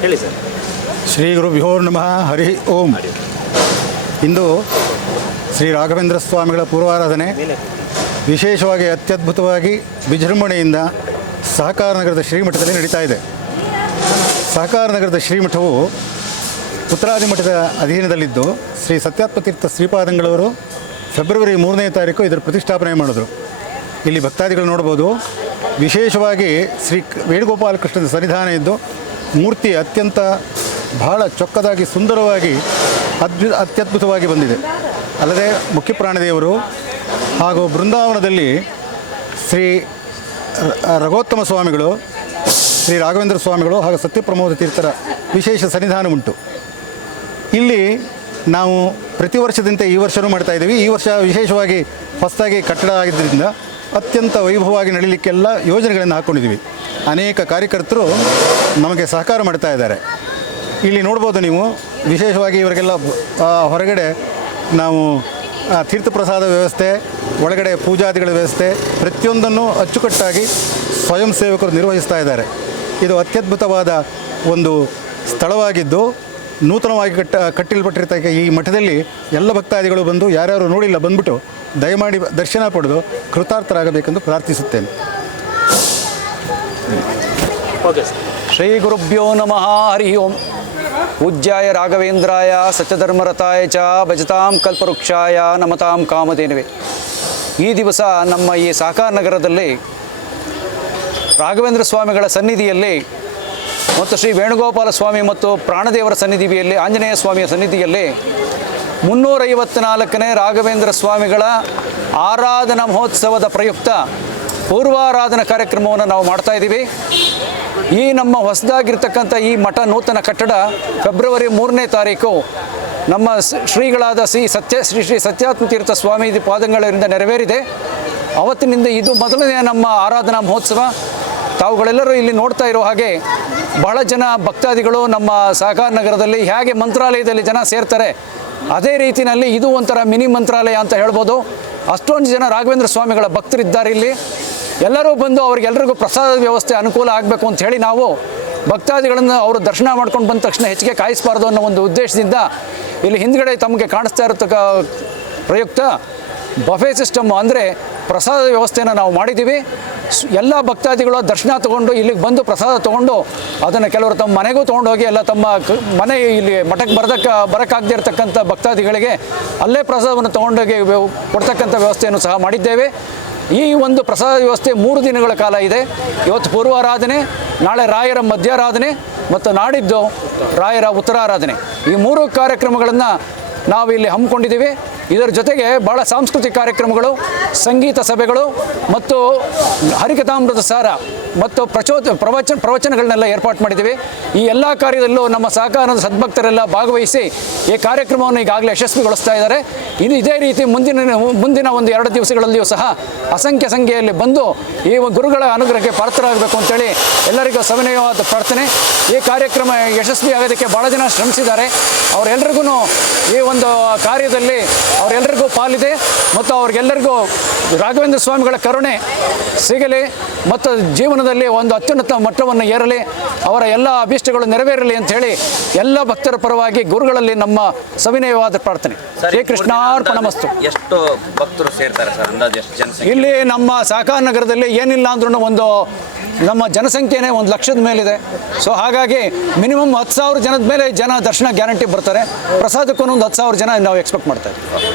ಹೇಳಿ ಸರ್. ಶ್ರೀ ಗುರುಭ್ಯೋ ನಮಃ. ಹರಿ ಓಂ. ಇಂದು ಶ್ರೀ ರಾಘವೇಂದ್ರ ಸ್ವಾಮಿಗಳ ಪೂರ್ವಾರಾಧನೆ ವಿಶೇಷವಾಗಿ ಅತ್ಯದ್ಭುತವಾಗಿ ವಿಜೃಂಭಣೆಯಿಂದ ಸಹಕಾರ ನಗರದ ಶ್ರೀಮಠದಲ್ಲಿ ನಡೀತಾ ಇದೆ. ಸಹಕಾರ ನಗರದ ಶ್ರೀಮಠವು ಉತ್ತರಾದಿ ಮಠದ ಅಧೀನದಲ್ಲಿದ್ದು ಶ್ರೀ ಸತ್ಯಾತ್ಮತೀರ್ಥ ಶ್ರೀಪಾದಂಗಳವರು ಫೆಬ್ರವರಿ 3ನೇ ತಾರೀಕು ಇದರ ಪ್ರತಿಷ್ಠಾಪನೆ ಮಾಡಿದ್ರು. ಇಲ್ಲಿ ಭಕ್ತಾದಿಗಳು ನೋಡ್ಬೋದು. ವಿಶೇಷವಾಗಿ ಶ್ರೀ ವೇಣುಗೋಪಾಲ ಕೃಷ್ಣದ ಸನ್ನಿಧಾನ ಇದ್ದು ಮೂರ್ತಿ ಅತ್ಯಂತ ಬಹಳ ಚೊಕ್ಕದಾಗಿ ಸುಂದರವಾಗಿ ಅತ್ಯದ್ಭುತವಾಗಿ ಬಂದಿದೆ. ಅಲ್ಲದೆ ಮುಖ್ಯ ಪ್ರಾಣದೇವರು ಹಾಗೂ ಬೃಂದಾವನದಲ್ಲಿ ಶ್ರೀ ರಘೋತ್ತಮ ಸ್ವಾಮಿಗಳು, ಶ್ರೀ ರಾಘವೇಂದ್ರ ಸ್ವಾಮಿಗಳು ಹಾಗೂ ಸತ್ಯಪ್ರಮೋದ ತೀರ್ಥರ ವಿಶೇಷ ಸನ್ನಿಧಾನ ಉಂಟು. ಇಲ್ಲಿ ನಾವು ಪ್ರತಿ ವರ್ಷದಂತೆ ಈ ವರ್ಷವೂ ಮಾಡ್ತಾಯಿದ್ದೀವಿ. ಈ ವರ್ಷ ವಿಶೇಷವಾಗಿ ಹೊಸದಾಗಿ ಕಟ್ಟಡ ಆಗಿದ್ದರಿಂದ ಅತ್ಯಂತ ವೈಭವವಾಗಿ ನಡೀಲಿಕ್ಕೆಲ್ಲ ಯೋಜನೆಗಳನ್ನು ಹಾಕ್ಕೊಂಡಿದ್ದೀವಿ. ಅನೇಕ ಕಾರ್ಯಕರ್ತರು ನಮಗೆ ಸಹಕಾರ ಮಾಡ್ತಾ ಇದ್ದಾರೆ. ಇಲ್ಲಿ ನೋಡ್ಬೋದು ನೀವು. ವಿಶೇಷವಾಗಿ ಇವರಿಗೆಲ್ಲ ಹೊರಗಡೆ ನಾವು ತೀರ್ಥ ಪ್ರಸಾದ ವ್ಯವಸ್ಥೆ, ಒಳಗಡೆ ಪೂಜಾದಿಗಳ ವ್ಯವಸ್ಥೆ ಪ್ರತಿಯೊಂದನ್ನು ಅಚ್ಚುಕಟ್ಟಾಗಿ ಸ್ವಯಂ ಸೇವಕರು ನಿರ್ವಹಿಸ್ತಾ ಇದ್ದಾರೆ. ಇದು ಅತ್ಯದ್ಭುತವಾದ ಒಂದು ಸ್ಥಳವಾಗಿದ್ದು ನೂತನವಾಗಿ ಕಟ್ಟಿಲ್ಪಟ್ಟಿರ್ತಕ್ಕ ಈ ಮಠದಲ್ಲಿ ಎಲ್ಲ ಭಕ್ತಾದಿಗಳು ಬಂದು ಯಾರ್ಯಾರು ನೋಡಿಲ್ಲ ಬಂದ್ಬಿಟ್ಟು ದಯಮಾಡಿ ದರ್ಶನ ಪಡೆದು ಕೃತಾರ್ಥರಾಗಬೇಕೆಂದು ಪ್ರಾರ್ಥಿಸುತ್ತೇನೆ. ಶ್ರೀ ಗುರುಭ್ಯೋ ನಮಃ. ಹರಿ ಓಂ. ಪೂಜ್ಯಾಯ ರಾಘವೇಂದ್ರಾಯ ಸತ್ಯಧರ್ಮರತಾಯ ಚ ಭಜತಾಂ ಕಲ್ಪವೃಕ್ಷಾಯ ನಮತಾಂ ಕಾಮಧೇನವೇ. ಈ ದಿವಸ ನಮ್ಮ ಈ ಸಹಕಾರ ನಗರದಲ್ಲಿ ರಾಘವೇಂದ್ರ ಸ್ವಾಮಿಗಳ ಸನ್ನಿಧಿಯಲ್ಲಿ ಮತ್ತು ಶ್ರೀ ವೇಣುಗೋಪಾಲ ಸ್ವಾಮಿ ಮತ್ತು ಪ್ರಾಣದೇವರ ಸನ್ನಿಧಿಯಲ್ಲಿ ಆಂಜನೇಯ ಸ್ವಾಮಿಯ ಸನ್ನಿಧಿಯಲ್ಲಿ 354ನೇ ರಾಘವೇಂದ್ರ ಸ್ವಾಮಿಗಳ ಆರಾಧನಾ ಮಹೋತ್ಸವದ ಪ್ರಯುಕ್ತ ಪೂರ್ವಾರಾಧನಾ ಕಾರ್ಯಕ್ರಮವನ್ನು ನಾವು ಮಾಡ್ತಾಯಿದ್ದೀವಿ. ಈ ನಮ್ಮ ಹೊಸದಾಗಿರ್ತಕ್ಕಂಥ ಈ ಮಠ ನೂತನ ಕಟ್ಟಡ ಫೆಬ್ರವರಿ 3ನೇ ತಾರೀಕು ನಮ್ಮ ಶ್ರೀಗಳಾದ ಶ್ರೀ ಸತ್ಯಾತ್ಮತೀರ್ಥ ಸ್ವಾಮಿ ಪಾದಂಗಳಿಂದ ನೆರವೇರಿದೆ. ಅವತ್ತಿನಿಂದ ಇದು ಮೊದಲನೇ ನಮ್ಮ ಆರಾಧನಾ ಮಹೋತ್ಸವ. ತಾವುಗಳೆಲ್ಲರೂ ಇಲ್ಲಿ ನೋಡ್ತಾ ಇರೋ ಹಾಗೆ ಬಹಳ ಜನ ಭಕ್ತಾದಿಗಳು ನಮ್ಮ ಸಹಕಾರ ನಗರದಲ್ಲಿ ಹೇಗೆ ಮಂತ್ರಾಲಯದಲ್ಲಿ ಜನ ಸೇರ್ತಾರೆ ಅದೇ ರೀತಿಯಲ್ಲಿ ಇದು ಒಂಥರ ಮಿನಿ ಮಂತ್ರಾಲಯ ಅಂತ ಹೇಳ್ಬೋದು. ಅಷ್ಟೊಂದು ಜನ ರಾಘವೇಂದ್ರ ಸ್ವಾಮಿಗಳ ಭಕ್ತರಿದ್ದಾರೆ ಇಲ್ಲಿ. ಎಲ್ಲರೂ ಬಂದು ಅವ್ರಿಗೆಲ್ಲರಿಗೂ ಪ್ರಸಾದದ ವ್ಯವಸ್ಥೆ ಅನುಕೂಲ ಆಗಬೇಕು ಅಂತ ಹೇಳಿ ನಾವು ಭಕ್ತಾದಿಗಳನ್ನು ಅವರು ದರ್ಶನ ಮಾಡ್ಕೊಂಡು ಬಂದ ತಕ್ಷಣ ಹೆಚ್ಚಿಗೆ ಕಾಯಿಸಬಾರ್ದು ಅನ್ನೋ ಒಂದು ಉದ್ದೇಶದಿಂದ ಇಲ್ಲಿ ಹಿಂದ್ಗಡೆ ತಮಗೆ ಕಾಣಿಸ್ತಾ ಇರತಕ್ಕ ಪ್ರಯುಕ್ತ ಬಫೆ ಸಿಸ್ಟಮ್ ಅಂದರೆ ಪ್ರಸಾದದ ವ್ಯವಸ್ಥೆಯನ್ನು ನಾವು ಮಾಡಿದ್ದೀವಿ. ಎಲ್ಲ ಭಕ್ತಾದಿಗಳು ದರ್ಶನ ತೊಗೊಂಡು ಇಲ್ಲಿಗೆ ಬಂದು ಪ್ರಸಾದ ತೊಗೊಂಡು ಅದನ್ನು ಕೆಲವರು ತಮ್ಮ ಮನೆಗೂ ತೊಗೊಂಡೋಗಿ ಎಲ್ಲ ತಮ್ಮ ಮನೆ ಇಲ್ಲಿ ಮಠಕ್ಕೆ ಬರೋಕ್ಕಾಗದೇ ಇರತಕ್ಕಂಥ ಭಕ್ತಾದಿಗಳಿಗೆ ಅಲ್ಲೇ ಪ್ರಸಾದವನ್ನು ತೊಗೊಂಡೋಗಿ ಕೊಡ್ತಕ್ಕಂಥ ವ್ಯವಸ್ಥೆಯನ್ನು ಸಹ ಮಾಡಿದ್ದೇವೆ. ಈ ಒಂದು ಪ್ರಸಾದ ವ್ಯವಸ್ಥೆ 3 ದಿನಗಳ ಕಾಲ ಇದೆ. ಇವತ್ತು ಪೂರ್ವಾರಾಧನೆ, ನಾಳೆ ರಾಯರ ಮಧ್ಯಾರಾಧನೆ ಮತ್ತು ನಾಡಿದ್ದು ರಾಯರ ಉತ್ತರಾರಾಧನೆ. ಈ 3 ಕಾರ್ಯಕ್ರಮಗಳನ್ನು ನಾವು ಇಲ್ಲಿ ಹಮ್ಮಿಕೊಂಡಿದ್ದೀವಿ. ಇದರ ಜೊತೆಗೆ ಭಾಳ ಸಾಂಸ್ಕೃತಿಕ ಕಾರ್ಯಕ್ರಮಗಳು, ಸಂಗೀತ ಸಭೆಗಳು ಮತ್ತು ಹರಿಕಥಾಮೃತ ಸಾರ ಮತ್ತು ಪ್ರವಚನಗಳನ್ನೆಲ್ಲ ಏರ್ಪಾಡು ಮಾಡಿದ್ದೀವಿ. ಈ ಎಲ್ಲ ಕಾರ್ಯದಲ್ಲೂ ನಮ್ಮ ಸಹಕಾರದ ಸದ್ಭಕ್ತರೆಲ್ಲ ಭಾಗವಹಿಸಿ ಈ ಕಾರ್ಯಕ್ರಮವನ್ನು ಈಗಾಗಲೇ ಯಶಸ್ವಿಗೊಳಿಸ್ತಾ ಇದ್ದಾರೆ. ಇದೇ ರೀತಿ ಮುಂದಿನ ಒಂದು 2 ದಿವಸಗಳಲ್ಲಿಯೂ ಸಹ ಅಸಂಖ್ಯ ಸಂಖ್ಯೆಯಲ್ಲಿ ಬಂದು ಈ ಗುರುಗಳ ಅನುಗ್ರಹಕ್ಕೆ ಪಾತ್ರರಾಗಬೇಕು ಅಂತೇಳಿ ಎಲ್ಲರಿಗೂ ಸವಿನಯವಾದ ಪ್ರಾರ್ಥನೆ. ಈ ಕಾರ್ಯಕ್ರಮ ಯಶಸ್ವಿ ಆಗೋದಕ್ಕೆ ಭಾಳ ಜನ ಶ್ರಮಿಸಿದ್ದಾರೆ. ಅವರೆಲ್ಲರಿಗೂ ಈ ಒಂದು ಕಾರ್ಯದಲ್ಲಿ ಅವರೆಲ್ಲರಿಗೂ ಪಾಲಿದೆ ಮತ್ತು ಅವ್ರಿಗೆಲ್ಲರಿಗೂ ರಾಘವೇಂದ್ರ ಸ್ವಾಮಿಗಳ ಕರುಣೆ ಸಿಗಲಿ ಮತ್ತು ಜೀವನದಲ್ಲಿ ಒಂದು ಅತ್ಯುನ್ನತ ಮಟ್ಟವನ್ನು ಏರಲಿ, ಅವರ ಎಲ್ಲ ಅಭೀಷ್ಟಗಳು ನೆರವೇರಲಿ ಅಂಥೇಳಿ ಎಲ್ಲ ಭಕ್ತರ ಪರವಾಗಿ ಗುರುಗಳಲ್ಲಿ ನಮ್ಮ ಸವಿನಯವಾದ ಪ್ರಾರ್ಥನೆ. ಶ್ರೀಕೃಷ್ಣಾರ್ಪಣಮಸ್ತು. ಎಷ್ಟು ಭಕ್ತರು ಸೇರ್ತಾರೆ ಸರ್? ಅಂದಾಜು ಎಷ್ಟು ಜನ ಇಲ್ಲಿ ನಮ್ಮ ಸಹಕಾರ ನಗರದಲ್ಲಿ ಏನಿಲ್ಲ ಅಂದ್ರೂ ಒಂದು ನಮ್ಮ ಜನಸಂಖ್ಯೆನೇ 1 ಲಕ್ಷದ ಮೇಲಿದೆ. ಸೊ ಹಾಗಾಗಿ ಮಿನಿಮಮ್ 10,000 ಜನದ ಮೇಲೆ ದರ್ಶನ ಗ್ಯಾರಂಟಿ ಬರ್ತಾರೆ. ಪ್ರಸಾದಕ್ಕೂ ಒಂದು 10,000 ಜನ ನಾವು ಎಕ್ಸ್ಪೆಕ್ಟ್ ಮಾಡ್ತಾ ಇದ್ದೀವಿ.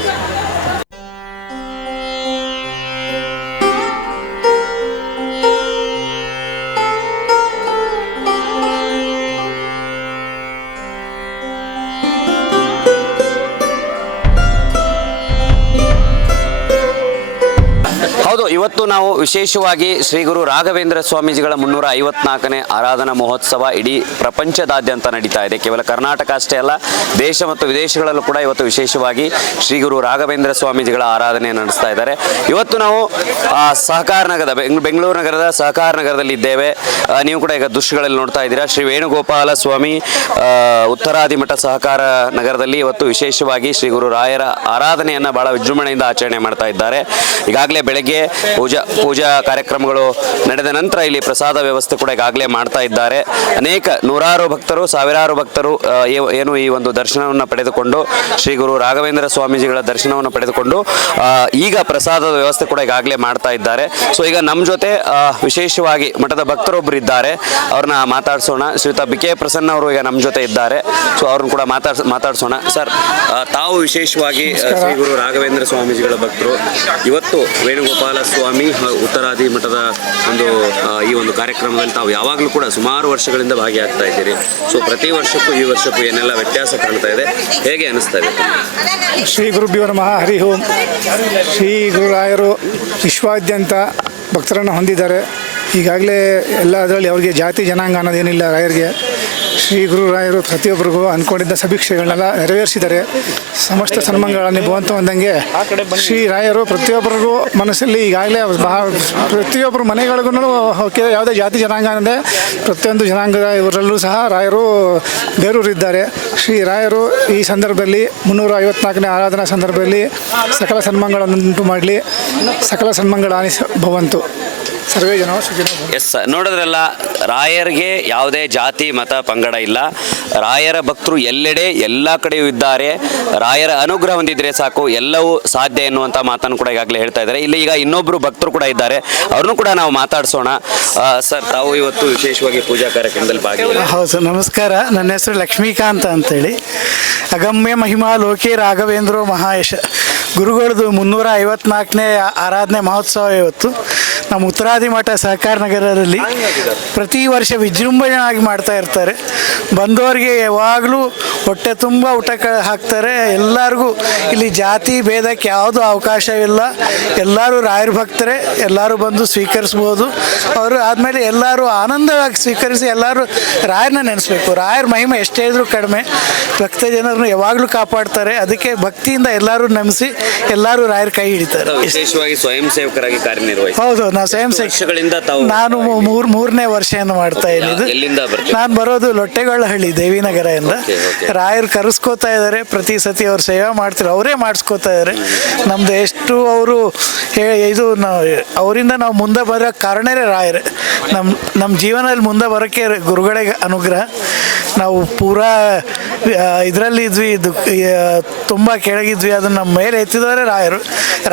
ಹೌದು, ಇವತ್ತು ನಾವು ವಿಶೇಷವಾಗಿ ಶ್ರೀ ಗುರು ರಾಘವೇಂದ್ರ ಸ್ವಾಮೀಜಿಗಳ 354ನೇ ಆರಾಧನಾ ಮಹೋತ್ಸವ ಇಡೀ ಪ್ರಪಂಚದಾದ್ಯಂತ ನಡೀತಾ ಇದೆ. ಕೇವಲ ಕರ್ನಾಟಕ ಅಷ್ಟೇ ಅಲ್ಲ, ದೇಶ ಮತ್ತು ವಿದೇಶಗಳಲ್ಲೂ ಕೂಡ ಇವತ್ತು ವಿಶೇಷವಾಗಿ ಶ್ರೀ ಗುರು ರಾಘವೇಂದ್ರ ಸ್ವಾಮೀಜಿಗಳ ಆರಾಧನೆ ನಡೆಸ್ತಾ ಇದ್ದಾರೆ. ಇವತ್ತು ನಾವು ಸಹಕಾರ ನಗರದ ಬೆಂಗಳೂರು ನಗರದ ಸಹಕಾರ ನಗರದಲ್ಲಿ ಇದ್ದೇವೆ. ನೀವು ಕೂಡ ಈಗ ದೃಶ್ಯಗಳಲ್ಲಿ ನೋಡ್ತಾ ಇದ್ದೀರಾ. ಶ್ರೀ ವೇಣುಗೋಪಾಲ ಸ್ವಾಮಿ ಉತ್ತರಾದಿಮಠ ಸಹಕಾರ ನಗರದಲ್ಲಿ ಇವತ್ತು ವಿಶೇಷವಾಗಿ ಶ್ರೀ ಗುರು ರಾಯರ ಆರಾಧನೆಯನ್ನು ಬಹಳ ವಿಜೃಂಭಣೆಯಿಂದ ಆಚರಣೆ ಮಾಡ್ತಾ ಇದ್ದಾರೆ. ಈಗಾಗಲೇ ಬೆಳಗ್ಗೆ ಪೂಜಾ ಕಾರ್ಯಕ್ರಮಗಳು ನಡೆದ ನಂತರ ಇಲ್ಲಿ ಪ್ರಸಾದ ವ್ಯವಸ್ಥೆ ಕೂಡ ಈಗಾಗಲೇ ಮಾಡ್ತಾ ಇದ್ದಾರೆ. ಅನೇಕ ನೂರಾರು ಭಕ್ತರು, ಸಾವಿರಾರು ಭಕ್ತರು ಏನು ಈ ಒಂದು ದರ್ಶನವನ್ನು ಪಡೆದುಕೊಂಡು ಶ್ರೀ ಗುರು ರಾಘವೇಂದ್ರ ಸ್ವಾಮೀಜಿಗಳ ದರ್ಶನವನ್ನು ಪಡೆದುಕೊಂಡು ಈಗ ಪ್ರಸಾದದ ವ್ಯವಸ್ಥೆ ಕೂಡ ಈಗಾಗಲೇ ಮಾಡ್ತಾ ಇದ್ದಾರೆ. ಸೊ ಈಗ ನಮ್ಮ ಜೊತೆ ವಿಶೇಷವಾಗಿ ಮಠದ ಭಕ್ತರೊಬ್ಬರು ಇದ್ದಾರೆ, ಅವ್ರನ್ನ ಮಾತಾಡ್ಸೋಣ. ಶ್ರೀಯುತ ಬಿ ಕೆ ಪ್ರಸನ್ನ ಅವರು ಈಗ ನಮ್ಮ ಜೊತೆ ಇದ್ದಾರೆ. ಸೊ ಅವ್ರನ್ನ ಕೂಡ ಮಾತಾಡ್ಸೋಣ. ಸರ್, ತಾವು ವಿಶೇಷವಾಗಿ ಶ್ರೀ ಗುರು ರಾಘವೇಂದ್ರ ಸ್ವಾಮೀಜಿಗಳ ಭಕ್ತರು. ಇವತ್ತು ವೇಣುಗೋಪಾಲ ಸ್ವಾಮಿ ಉತ್ತರಾದಿ ಮಠದ ಈ ಒಂದು ಕಾರ್ಯಕ್ರಮದಲ್ಲಿ ತಾವು ಯಾವಾಗಲೂ ಕೂಡ ಸುಮಾರು ವರ್ಷಗಳಿಂದ ಭಾಗಿಯಾಗ್ತಾ ಇದ್ದೀರಿ. ಸೊ ಪ್ರತಿ ವರ್ಷಕ್ಕೂ ಈ ವರ್ಷಕ್ಕೂ ಏನೆಲ್ಲ ವ್ಯತ್ಯಾಸ ಕಾಣ್ತಾ ಇದೆ, ಹೇಗೆ ಅನಿಸ್ತಾ ಇದೆ? ಶ್ರೀ ಗುರುಭ್ಯೋ ನಮಃ. ಹರಿ ಓಂ. ಶ್ರೀ ಗುರುರಾಯರು ವಿಶ್ವಾದ್ಯಂತ ಭಕ್ತರನ್ನು ಹೊಂದಿದ್ದಾರೆ. ಈಗಾಗಲೇ ಎಲ್ಲ ಅದರಲ್ಲಿ ಅವ್ರಿಗೆ ಜಾತಿ ಜನಾಂಗ ಅನ್ನೋದೇನಿಲ್ಲ. ರಾಯರಿಗೆ ಶ್ರೀ ಗುರುರಾಯರು ಪ್ರತಿಯೊಬ್ಬರಿಗೂ ಅಂದ್ಕೊಂಡಿದ್ದ ಸಭಿಕ್ಷೆಗಳನ್ನೆಲ್ಲ ನೆರವೇರಿಸಿದ್ದಾರೆ. ಸಮಸ್ತ ಸನ್ಮಾನಗಳನ್ನು ಭವಂತ ಹೊಂದಂಗೆ ಶ್ರೀ ರಾಯರು ಪ್ರತಿಯೊಬ್ಬರಿಗೂ ಮನಸ್ಸಲ್ಲಿ ಈಗಾಗಲೇ ಪ್ರತಿಯೊಬ್ಬರು ಮನೆಗಳಿಗೂ ಯಾವುದೇ ಜಾತಿ ಜನಾಂಗ ಅನ್ನದೆ ಪ್ರತಿಯೊಂದು ಜನಾಂಗದ ಇವರಲ್ಲೂ ಸಹ ರಾಯರು ಬೇರೂರಿದ್ದಾರೆ. ಶ್ರೀ ರಾಯರು ಈ ಸಂದರ್ಭದಲ್ಲಿ 354ನೇ ಆರಾಧನಾ ಸಂದರ್ಭದಲ್ಲಿ ಸಕಲ ಸನ್ಮಾನಗಳನ್ನುಂಟು ಮಾಡಲಿ. ಸಕಲ ಸನ್ಮಾನಗಳ ಭವಂತು. ಸರ್ವೇ ಜನ ಸುಖಿನೋ. ಎಸ್, ನೋಡಿದ್ರಲ್ಲ, ರಾಯರಿಗೆ ಯಾವುದೇ ಜಾತಿ ಮತ ಪಂಗಡ ಇಲ್ಲ. ರಾಯರ ಭಕ್ತರು ಎಲ್ಲೆಡೆ ಎಲ್ಲ ಕಡೆಯೂ ಇದ್ದಾರೆ. ರಾಯರ ಅನುಗ್ರಹ ಹೊಂದಿದ್ರೆ ಸಾಕು, ಎಲ್ಲವೂ ಸಾಧ್ಯ ಎನ್ನುವಂಥ ಮಾತನ್ನು ಕೂಡ ಈಗಾಗಲೇ ಹೇಳ್ತಾ ಇದ್ದಾರೆ. ಇಲ್ಲಿ ಈಗ ಇನ್ನೊಬ್ಬರು ಭಕ್ತರು ಕೂಡ ಇದ್ದಾರೆ, ಅವ್ರನ್ನೂ ಕೂಡ ನಾವು ಮಾತಾಡ್ಸೋಣ. ಸರ್, ತಾವು ಇವತ್ತು ವಿಶೇಷವಾಗಿ ಪೂಜಾ ಕಾರ್ಯಕ್ರಮದಲ್ಲಿ ಭಾಗಿಯಾಗಿ? ಹೌದು ಸರ್, ನಮಸ್ಕಾರ. ನನ್ನ ಹೆಸರು ಲಕ್ಷ್ಮೀಕಾಂತ ಅಂತೇಳಿ. ಅಗಮ್ಯ ಮಹಿಮಾ ಲೋಕೆ ರಾಘವೇಂದ್ರೋ ಮಹಾಯಶ. ಗುರುಗಳದು 354ನೇ ಆರಾಧನೆ ಮಹೋತ್ಸವ ಇವತ್ತು ನಮ್ಮ ಉತ್ತರಾದಿ ಮಠ ಸಹಕಾರ ನಗರದಲ್ಲಿ ಪ್ರತಿ ವರ್ಷ ವಿಜೃಂಭಣೆಯಾಗಿ ಮಾಡ್ತಾ ಇರ್ತಾರೆ. ಬಂದವರಿಗೆ ಯಾವಾಗಲೂ ಹೊಟ್ಟೆ ತುಂಬ ಊಟ ಹಾಕ್ತಾರೆ. ಎಲ್ಲರಿಗೂ ಇಲ್ಲಿ ಜಾತಿ ಭೇದಕ್ಕೆ ಯಾವುದೂ ಅವಕಾಶವಿಲ್ಲ. ಎಲ್ಲರೂ ರಾಯರ ಭಕ್ತರೇ, ಎಲ್ಲರೂ ಬಂದು ಸ್ವೀಕರಿಸ್ಬೋದು. ಅವರು ಆದಮೇಲೆ ಎಲ್ಲರೂ ಆನಂದವಾಗಿ ಸ್ವೀಕರಿಸಿ ಎಲ್ಲರೂ ರಾಯರನ್ನ ನೆನೆಸ್ಬೇಕು. ರಾಯರ ಮಹಿಮೆ ಎಷ್ಟೇ ಇದ್ರೂ ಕಡಿಮೆ. ಭಕ್ತ ಜನರನ್ನು ಯಾವಾಗಲೂ ಕಾಪಾಡ್ತಾರೆ. ಅದಕ್ಕೆ ಭಕ್ತಿಯಿಂದ ಎಲ್ಲರೂ ನೆನೆಸಿ ಎಲ್ಲರೂ ರಾಯರ ಕೈ ಹಿಡಿತಾರೆ. ವಿಶೇಷವಾಗಿ ಸ್ವಯಂ ಸೇವಕರಾಗಿ ಕಾರ್ಯನಿರ್ವಹಿಸಿ. ಹೌದು, ನಾವು ಸ್ವಯಂ ವರ್ಷಗಳಿಂದ ತಾವು ನಾನು ಮೂರನೇ ವರ್ಷವನ್ನು ಮಾಡ್ತಾ ಇದ್ದೀನಿ. ಎಲ್ಲಿಂದ ಬರ್ತೀರಾ? ನಾನು ಬರೋದು ಲೊಟ್ಟೆಗೊಳ್ಳಹಳ್ಳಿ ದೇವಿನಗರದಿಂದ. ರಾಯರು ಕರೆಸ್ಕೋತಾ ಇದ್ದಾರೆ. ಪ್ರತಿ ಸತಿ ಅವ್ರು ಸೇವೆ ಮಾಡ್ತಾರೆ, ಅವರೇ ಮಾಡಿಸ್ಕೋತಾ ಇದ್ದಾರೆ. ನಮ್ದು ಎಷ್ಟು ಅವರು ಇದು ಅವರಿಂದ ನಾವು ಮುಂದೆ ಬರೋ ಕಾರಣವೇ ರಾಯರೇ. ನಮ್ಮ ಜೀವನದಲ್ಲಿ ಮುಂದೆ ಬರೋಕ್ಕೆ ಗುರುಗಳಿಗೆ ಅನುಗ್ರಹ. ನಾವು ಪೂರಾ ಇದರಲ್ಲಿ ಇದ್ವಿ, ಇದು ತುಂಬ ಕೆಳಗಿದ್ವಿ. ಅದನ್ನು ನಮ್ಮ ಮೇಲೆ ಎತ್ತಿದವರೇ ರಾಯರು.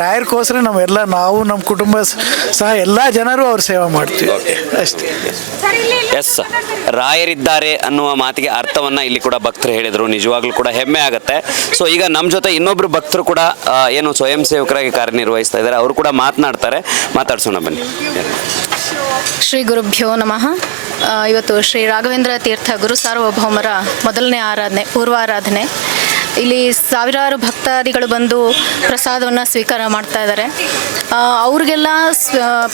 ರಾಯರ್ಗೋಸ್ಕರ ನಾವು ನಮ್ಮ ಕುಟುಂಬ ಸಹ ಎಲ್ಲ ಜನರು ಅವ್ರ ಸೇವೆ ಮಾಡ್ತೀವಿ ಅಷ್ಟೇ. ಎಸ್, ರಾಯರಿದ್ದಾರೆ ಅನ್ನುವ ಮಾತಿಗೆ ಅರ್ಥವನ್ನ ಇಲ್ಲಿ ಕೂಡ ಭಕ್ತರು ಹೇಳಿದರು. ನಿಜವಾಗ್ಲೂ ಕೂಡ ಹೆಮ್ಮೆ ಆಗುತ್ತೆ. ಸೊ ಈಗ ನಮ್ಮ ಜೊತೆ ಇನ್ನೊಬ್ರು ಭಕ್ತರು ಕೂಡ ಏನು ಸ್ವಯಂ ಸೇವಕರಾಗಿ ಕಾರ್ಯನಿರ್ವಹಿಸ್ತಾ ಇದ್ದಾರೆ, ಅವರು ಕೂಡ ಮಾತನಾಡ್ತಾರೆ. ಮಾತಾಡ್ಸೋಣ ಬನ್ನಿ. ಶ್ರೀ ಗುರುಭ್ಯೋ ನಮಃ. ಇವತ್ತು ಶ್ರೀ ರಾಘವೇಂದ್ರ ತೀರ್ಥ ಗುರು ಸಾರ್ವಭೌಮರ ಮೊದಲನೇ ಆರಾಧನೆ, ಪೂರ್ವಾರಾಧನೆ. ಇಲ್ಲಿ ಸಾವಿರಾರು ಭಕ್ತಾದಿಗಳು ಬಂದು ಪ್ರಸಾದವನ್ನು ಸ್ವೀಕಾರ ಮಾಡ್ತಾ ಇದ್ದಾರೆ. ಅವ್ರಿಗೆಲ್ಲ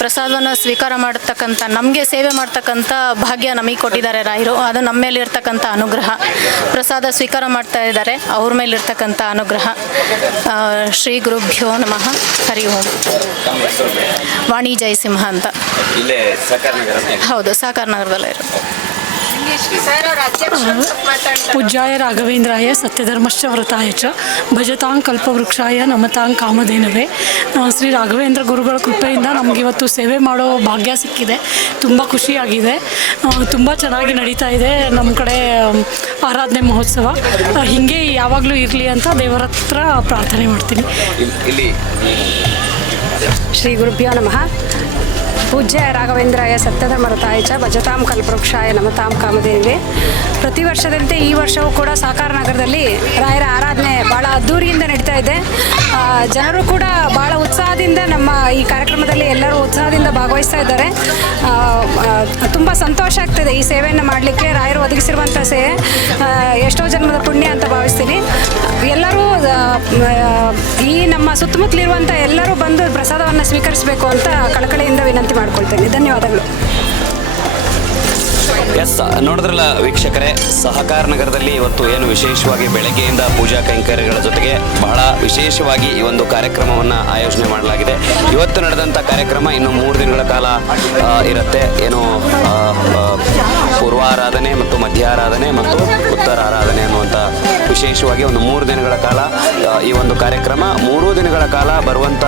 ಪ್ರಸಾದವನ್ನು ಸ್ವೀಕಾರ ಮಾಡತಕ್ಕಂಥ, ನಮಗೆ ಸೇವೆ ಮಾಡ್ತಕ್ಕಂಥ ಭಾಗ್ಯ ನಮಗೆ ಕೊಟ್ಟಿದ್ದಾರೆ ರಾಯರು. ಅದು ನಮ್ಮ ಮೇಲೆ ಇರ್ತಕ್ಕಂಥ ಅನುಗ್ರಹ. ಪ್ರಸಾದ ಸ್ವೀಕಾರ ಮಾಡ್ತಾ ಇದ್ದಾರೆ, ಅವ್ರ ಮೇಲೆ ಇರ್ತಕ್ಕಂಥ ಅನುಗ್ರಹ. ಶ್ರೀ ಗುರುಭ್ಯೋ ನಮಃ. ಹರಿ ಓಂ. ವಾಣಿ ಜಯಸಿಂಹ ಅಂತ. ಹೌದು, ಸಹಕಾರ ನಗರದಲ್ಲೇ ಇರೋದು. ಪೂಜ್ಯಾಯ ರಾಘವೇಂದ್ರಾಯ ಸತ್ಯಧರ್ಮಶ್ಚ ವ್ರತಾಯ ಚ ಭಜತಾಂ ಕಲ್ಪವೃಕ್ಷಾಯ ನಮತಾಂ ಕಾಮಧೇನವೇ. ಶ್ರೀ ರಾಘವೇಂದ್ರ ಗುರುಗಳ ಕೃಪೆಯಿಂದ ನಮಗೆ ಇವತ್ತು ಸೇವೆ ಮಾಡೋ ಭಾಗ್ಯ ಸಿಕ್ಕಿದೆ. ತುಂಬ ಖುಷಿಯಾಗಿದೆ. ತುಂಬ ಚೆನ್ನಾಗಿ ನಡೀತಾ ಇದೆ ನಮ್ಮ ಕಡೆ ಆರಾಧನೆ ಮಹೋತ್ಸವ. ಹೀಗೆ ಯಾವಾಗಲೂ ಇರಲಿ ಅಂತ ದೇವರ ಹತ್ರ ಪ್ರಾರ್ಥನೆ ಮಾಡ್ತೀನಿ. ಶ್ರೀ ಗುರುಭ್ಯೋ ನಮಃ. ಪೂಜ್ಯ ರಾಘವೇಂದ್ರಾಯ ಸತ್ಯಧರ್ಮರತಾಯ ಚ ಭಜತಾಂ ಕಲ್ಪವೃಕ್ಷಾಯ ನಮತಾಂ ಕಾಮಧೇನವೇ. ಪ್ರತಿ ವರ್ಷದಂತೆ ಈ ವರ್ಷವೂ ಕೂಡ ಸಹಕಾರ ನಗರದಲ್ಲಿ ರಾಯರ ಆರಾಧನೆ ಭಾಳ ಅದ್ಧೂರಿಯಿಂದ ನಡೀತಾ ಇದೆ. ಜನರು ಕೂಡ ಭಾಳ ಉತ್ಸಾಹದಿಂದ ನಮ್ಮ ಈ ಕಾರ್ಯಕ್ರಮದಲ್ಲಿ ಎಲ್ಲರೂ ಉತ್ಸಾಹದಿಂದ ಭಾಗವಹಿಸ್ತಾ ಇದ್ದಾರೆ. ತುಂಬ ಸಂತೋಷ ಆಗ್ತದೆ ಈ ಸೇವೆಯನ್ನು ಮಾಡಲಿಕ್ಕೆ. ರಾಯರು ಒದಗಿಸಿರುವಂಥ ಸೇವೆ ಎಷ್ಟೋ ಜನ್ಮದ ಪುಣ್ಯ ಅಂತ ಭಾವಿಸ್ತೀನಿ. ಎಲ್ಲರೂ ಈ ನಮ್ಮ ಸುತ್ತಮುತ್ತಲಿರುವಂಥ ಎಲ್ಲರೂ ಬಂದು ಪ್ರಸಾದವನ್ನು ಸ್ವೀಕರಿಸಬೇಕು ಅಂತ ಕಳಕಳಿಯಿಂದ ವಿನಂತಿ ಮಾಡ್ಕೊಳ್ತೇನೆ. ಧನ್ಯವಾದಗಳು. ಎಸ್, ನೋಡಿದ್ರಲ್ಲ ವೀಕ್ಷಕರೇ, ಸಹಕಾರ ನಗರದಲ್ಲಿ ಇವತ್ತು ಏನು ವಿಶೇಷವಾಗಿ ಬೆಳಗ್ಗೆಯಿಂದ ಪೂಜಾ ಕೈಂಕರ್ಯಗಳ ಜೊತೆಗೆ ಬಹಳ ವಿಶೇಷವಾಗಿ ಈ ಒಂದು ಕಾರ್ಯಕ್ರಮವನ್ನು ಆಯೋಜನೆ ಮಾಡಲಾಗಿದೆ. ಇವತ್ತು ನಡೆದಂಥ ಕಾರ್ಯಕ್ರಮ ಇನ್ನು 3 ದಿನಗಳ ಕಾಲ ಇರುತ್ತೆ. ಏನು ಪೂರ್ವಾರಾಧನೆ ಮತ್ತು ಮಧ್ಯಾರಾಧನೆ ಮತ್ತು ಉತ್ತರಾರಾಧನೆ ಅನ್ನುವಂಥ ವಿಶೇಷವಾಗಿ ಒಂದು 3 ದಿನಗಳ ಕಾಲ ಈ ಒಂದು ಕಾರ್ಯಕ್ರಮ. 3 ದಿನಗಳ ಕಾಲ ಬರುವಂಥ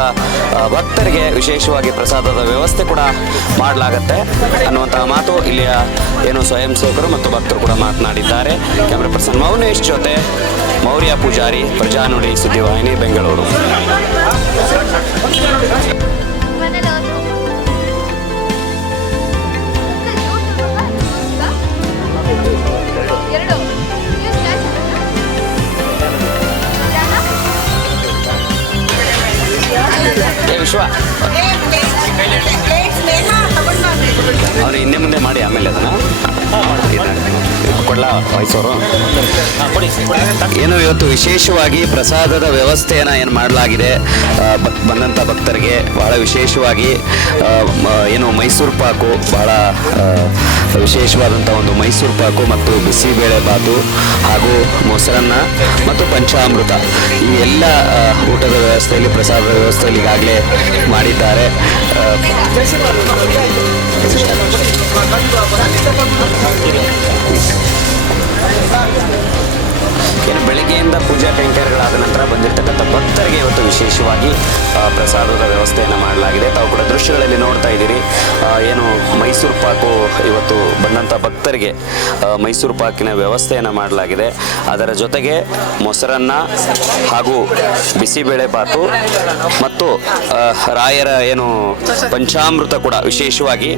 ಭಕ್ತರಿಗೆ ವಿಶೇಷವಾಗಿ ಪ್ರಸಾದದ ವ್ಯವಸ್ಥೆ ಕೂಡ ಮಾಡಲಾಗತ್ತೆ ಅನ್ನುವಂತಹ ಮಾತು ಇಲ್ಲಿಯ ಏನು ಸ್ವಯಂ ಸೇವಕರು ಮತ್ತು ಭಕ್ತರು ಕೂಡ ಮಾತನಾಡಿದ್ದಾರೆ. ಕ್ಯಾಮ್ರಾ ಪರ್ಸನ್ ಮೌನೇಶ್ ಜೊತೆ ಮೌರ್ಯ ಪೂಜಾರಿ, ಪ್ರಜಾನುಡಿ ಸುದ್ದಿವಾಹಿನಿ, ಬೆಂಗಳೂರು. ವಿಶ್ವ ಅವ್ರು ಹಿಂದೆ ಮುಂದೆ ಮಾಡಿ ಆಮೇಲೆ ಅದನ್ನ ಕೊಡ್ಲಾ ವಯಸ್ಸವರು. ಏನು ಇವತ್ತು ವಿಶೇಷವಾಗಿ ಪ್ರಸಾದದ ವ್ಯವಸ್ಥೆಯನ್ನು ಏನು ಮಾಡಲಾಗಿದೆ ಬಂದಂಥ ಭಕ್ತರಿಗೆ. ಬಹಳ ವಿಶೇಷವಾಗಿ ಏನು ಮೈಸೂರು ಪಾಕು, ಬಹಳ ವಿಶೇಷವಾದಂಥ ಒಂದು ಮೈಸೂರು ಪಾಕು ಮತ್ತು ಬಿಸಿಬೇಳೆ ಬಾತು ಹಾಗೂ ಮೊಸರನ್ನ ಮತ್ತು ಪಂಚಾಮೃತ, ಈ ಎಲ್ಲ ಊಟದ ವ್ಯವಸ್ಥೆಯಲ್ಲಿ, ಪ್ರಸಾದದ ವ್ಯವಸ್ಥೆಯಲ್ಲಿ ಈಗಾಗಲೇ ಮಾಡಿದ್ದಾರೆ. ಏನು ಬೆಳಗ್ಗೆಯಿಂದ ಪೂಜಾ ಕೈಂಕರ್ಯಗಳಾದ ನಂತರ ಬಂದಿರತಕ್ಕಂಥ ಭಕ್ತರಿಗೆ ಇವತ್ತು ವಿಶೇಷವಾಗಿ ಪ್ರಸಾದದ ವ್ಯವಸ್ಥೆಯನ್ನು ಮಾಡಲಾಗಿದೆ. ತಾವು ಕೂಡ ದೃಶ್ಯಗಳಲ್ಲಿ ನೋಡ್ತಾ ಇದ್ದೀರಿ. ಏನು ಮೈಸೂರು ಪಾಕು ಇವತ್ತು ಬಂದಂಥ ಭಕ್ತರಿಗೆ ಮೈಸೂರು ಪಾಕಿನ ವ್ಯವಸ್ಥೆಯನ್ನು ಮಾಡಲಾಗಿದೆ. ಅದರ ಜೊತೆಗೆ ಮೊಸರನ್ನ ಹಾಗೂ ಬಿಸಿಬೇಳೆ ಬಾತು ಮತ್ತು ರಾಯರ ಏನು ಪಂಚಾಮೃತ ಕೂಡ ವಿಶೇಷವಾಗಿ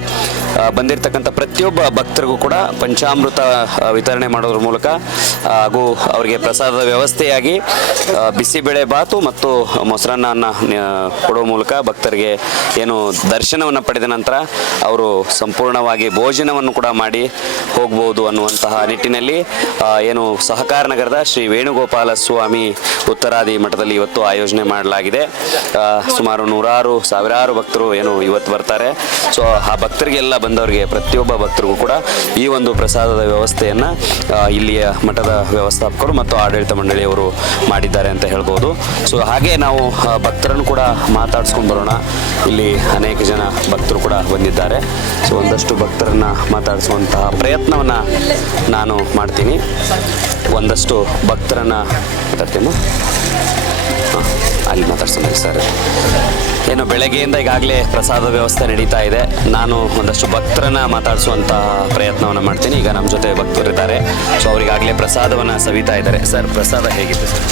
ಬಂದಿರತಕ್ಕಂಥ ಪ್ರತಿಯೊಬ್ಬ ಭಕ್ತರಿಗೂ ಕೂಡ ಪಂಚಾಮೃತ ವಿತರಣೆ ಮಾಡೋದ್ರ ಮೂಲಕ ಹಾಗೂ ಅವರಿಗೆ ಪ್ರಸಾದದ ವ್ಯವಸ್ಥೆಯಾಗಿ ಬಿಸಿಬೇಳೆ ಬಾತು ಮತ್ತು ಮೊಸರನ್ನ ಕೊಡುವ ಮೂಲಕ ಭಕ್ತರಿಗೆ ಏನು ದರ್ಶನವನ್ನು ಪಡೆದ ನಂತರ ಅವರು ಸಂಪೂರ್ಣವಾಗಿ ಭೋಜನವನ್ನು ಕೂಡ ಮಾಡಿ ಹೋಗ್ಬೋದು ಅನ್ನುವಂತಹ ನಿಟ್ಟಿನಲ್ಲಿ ಏನು ಸಹಕಾರ ನಗರದ ಶ್ರೀ ವೇಣುಗೋಪಾಲ ಸ್ವಾಮಿ ಉತ್ತರಾದಿ ಮಠದಲ್ಲಿ ಇವತ್ತು ಆಯೋಜನೆ ಮಾಡಲಾಗಿದೆ. ಸುಮಾರು ನೂರಾರು ಸಾವಿರಾರು ಭಕ್ತರು ಏನು ಇವತ್ತು ಬರ್ತಾರೆ. ಸೊ ಆ ಭಕ್ತರಿಗೆಲ್ಲ ಬಂದವರಿಗೆ ಪ್ರತಿಯೊಬ್ಬ ಭಕ್ತರಿಗೂ ಕೂಡ ಈ ಒಂದು ಪ್ರಸಾದದ ವ್ಯವಸ್ಥೆಯನ್ನು ಇಲ್ಲಿಯ ಮಠದ ವ್ಯವಸ್ಥಾಪಕರು ಮತ್ತು ಆಡಳಿತ ಮಂಡಳಿಯವರು ಮಾಡಿದ್ದಾರೆ ಅಂತ ಹೇಳ್ಬೋದು. ಸೊ ಹಾಗೆ ನಾವು ಭಕ್ತರನ್ನು ಕೂಡ ಮಾತಾಡ್ಸ್ಕೊಂಡು ಬರೋಣ. ಇಲ್ಲಿ ಅನೇಕ ಜನ ಭಕ್ತರು ಕೂಡ ಬಂದಿದ್ದಾರೆ. ಸೊ ಒಂದಷ್ಟು ಭಕ್ತರನ್ನ ಮಾತಾಡಿಸುವಂತಹ ಪ್ರಯತ್ನವನ್ನು ನಾನು ಮಾಡ್ತೀನಿ. ಒಂದಷ್ಟು ಭಕ್ತರನ್ನ ಮಾತಾಡ್ತೀನಿ. ಅಲ್ಲಿ ಮಾತಾಡ್ಸೋಣ ಸರ್. ಏನು ಬೆಳಗ್ಗೆಯಿಂದ ಈಗಾಗಲೇ ಪ್ರಸಾದ ವ್ಯವಸ್ಥೆ ನಡೀತಾ ಇದೆ. ನಾನು ಒಂದಷ್ಟು ಭಕ್ತರನ್ನ ಮಾತಾಡಿಸುವಂತಹ ಪ್ರಯತ್ನವನ್ನು ಮಾಡ್ತೀನಿ. ಈಗ ನಮ್ಮ ಜೊತೆ ಭಕ್ತರಿದ್ದಾರೆ. ಸೊ ಅವರಿಗಾಗಲೇ ಪ್ರಸಾದವನ್ನು ಸವಿತಾ ಇದ್ದಾರೆ. ಸರ್, ಪ್ರಸಾದ ಹೇಗಿತ್ತು ಸರ್?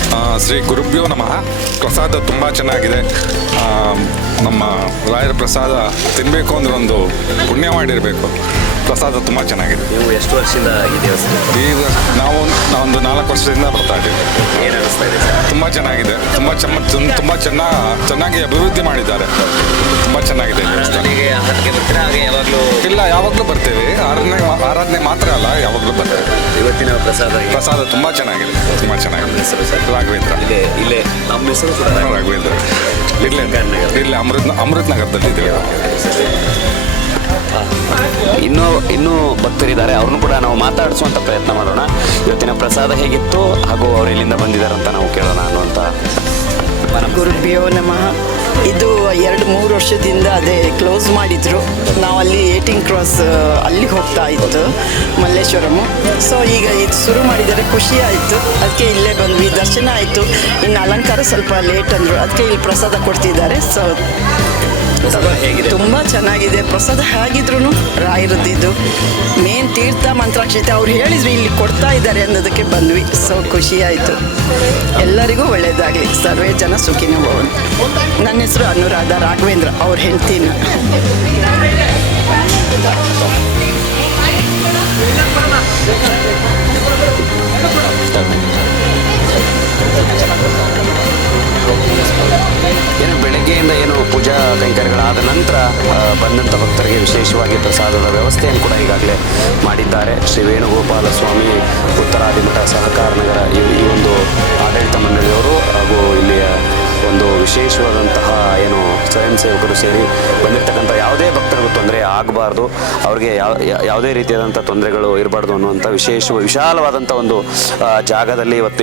ಶ್ರೀ ಗುರುಭ್ಯೋ ನಮಃ. ಪ್ರಸಾದ ತುಂಬ ಚೆನ್ನಾಗಿದೆ. ನಮ್ಮ ರಾಯರ ಪ್ರಸಾದ ತಿನ್ನಬೇಕು ಅಂದ್ರೆ ಒಂದು ಪುಣ್ಯ ಮಾಡಿರಬೇಕು. ಪ್ರಸಾದ ತುಂಬ ಚೆನ್ನಾಗಿದೆ. ನೀವು ಎಷ್ಟು ವರ್ಷದಿಂದ ಈ ದೇವಸ್ಥಾನ? ಈಗ ನಾವೊಂದು 4 ವರ್ಷದಿಂದ ಬರ್ತಾ ಇದ್ದೀವಿ. ಏನು ಅನಿಸ್ತಾ ಇದೆ ಸರ್? ತುಂಬ ಚೆನ್ನಾಗಿದೆ. ತುಂಬ ಚೆನ್ನಾಗಿ ಅಭಿವೃದ್ಧಿ ಮಾಡಿದ್ದಾರೆ. ತುಂಬ ಚೆನ್ನಾಗಿದೆ ದೇವಸ್ಥಾನ. ಆರಾಧನೆಗೆ ಬರ್ತೀರಾ? ಹಾಗೆ ಯಾವಾಗಲೂ? ಇಲ್ಲ, ಯಾವಾಗಲೂ ಬರ್ತೇವೆ. ಆರಾಧನೆ ಮಾತ್ರ ಅಲ್ಲ, ಯಾವಾಗಲೂ ಬರ್ತೇವೆ. ಇವತ್ತಿನ ಪ್ರಸಾದ ತುಂಬ ಚೆನ್ನಾಗಿದೆ. ತುಂಬ ಚೆನ್ನಾಗಿದೆ. ಹೆಸರು ಸರ್? ರಾಘವೇಂದ್ರ. ಇಲ್ಲೇ ನಮ್ಮ ಹೆಸರು ಕೂಡ ರಾಘವೇಂದ್ರ. ಇಲ್ಲೇ ಅಮೃತ್ ನಗರದಲ್ಲಿ ಇದ್ದೇವೆ. ಇನ್ನೂ ಭಕ್ತರಿದ್ದಾರೆ. ಅವ್ರನ್ನೂ ಕೂಡ ನಾವು ಮಾತಾಡಿಸುವಂಥ ಪ್ರಯತ್ನ ಮಾಡೋಣ. ಇವತ್ತಿನ ಪ್ರಸಾದ ಹೇಗಿತ್ತು ಹಾಗೂ ಅವ್ರು ಎಲ್ಲಿಂದ ಬಂದಿದ್ದಾರೆ ಅಂತ ನಾವು ಕೇಳೋಣ ಅನ್ನುವಂಥ. ಗುರುಭ್ಯೋ ನಮಃ. ಇದು 2-3 ವರ್ಷದಿಂದ ಅದೇ ಕ್ಲೋಸ್ ಮಾಡಿದರು. ನಾವು ಅಲ್ಲಿ 18 ಕ್ರಾಸ್ ಅಲ್ಲಿಗೆ ಹೋಗ್ತಾ ಇತ್ತು, ಮಲ್ಲೇಶ್ವರಮು. ಸೊ ಈಗ ಇದು ಶುರು ಮಾಡಿದರೆ ಖುಷಿ ಆಯಿತು. ಅದಕ್ಕೆ ಇಲ್ಲೇ ಬಂದ್ವಿ, ದರ್ಶನ ಆಯಿತು. ಇನ್ನು ಅಲಂಕಾರ ಸ್ವಲ್ಪ ಲೇಟ್ ಅಂದರು, ಅದಕ್ಕೆ ಇಲ್ಲಿ ಪ್ರಸಾದ ಕೊಡ್ತಿದ್ದಾರೆ. ಸೊ ತುಂಬ ಚೆನ್ನಾಗಿದೆ ಪ್ರಸಾದ. ಹೇಗಿದ್ರು ರಾಯರದ್ದಿದ್ದು ಮೇನ್ ತೀರ್ಥ ಮಂತ್ರಾಕ್ಷತೆ ಅವ್ರು ಹೇಳಿದ್ರು ಇಲ್ಲಿ ಕೊಡ್ತಾ ಇದ್ದಾರೆ ಅನ್ನೋದಕ್ಕೆ ಬಂದ್ವಿ. ಸೊ ಖುಷಿ ಆಯಿತು. ಎಲ್ಲರಿಗೂ ಒಳ್ಳೆಯದಾಗಲಿ. ಸರ್ವೇ ಜನ ಸುಖಿನೋ ಭವಂತು. ನನ್ನ ಹೆಸರು ಅನುರಾಧ ರಾಘವೇಂದ್ರ, ಅವ್ರ ಹೆಂಡ್ತಿನ. ಏನು ಬೆಳಗ್ಗೆಯಿಂದ ಏನು ಪೂಜಾ ಕೈಂಕರ್ಯಗಳಾದ ನಂತರ ಬಂದಂಥ ಭಕ್ತರಿಗೆ ವಿಶೇಷವಾಗಿ ಪ್ರಸಾದದ ವ್ಯವಸ್ಥೆಯನ್ನು ಕೂಡ ಈಗಾಗಲೇ ಮಾಡಿದ್ದಾರೆ. ಶ್ರೀ ವೇಣುಗೋಪಾಲ ಸ್ವಾಮಿ ಉತ್ತರಾದಿ ಮಠ ಸಹಕಾರ ನಗರ ಈ ಒಂದು ಆಡಳಿತ ಮಂಡಳಿಯವರು ಹಾಗೂ ಇಲ್ಲಿಯ ಒಂದು ವಿಶೇಷವಾದಂತಹ ಏನು ಸ್ವಯಂ ಸೇವಕರು ಸೇರಿ ಬಂದಿರತಕ್ಕಂಥ ಯಾವುದೇ ಭಕ್ತರಿಗೂ ತೊಂದರೆ ಆಗಬಾರ್ದು, ಅವ್ರಿಗೆ ಯಾವುದೇ ರೀತಿಯಾದಂಥ ತೊಂದರೆಗಳು ಇರಬಾರ್ದು ಅನ್ನುವಂಥ ವಿಶಾಲವಾದಂಥ ಒಂದು ಜಾಗದಲ್ಲಿ ಇವತ್ತು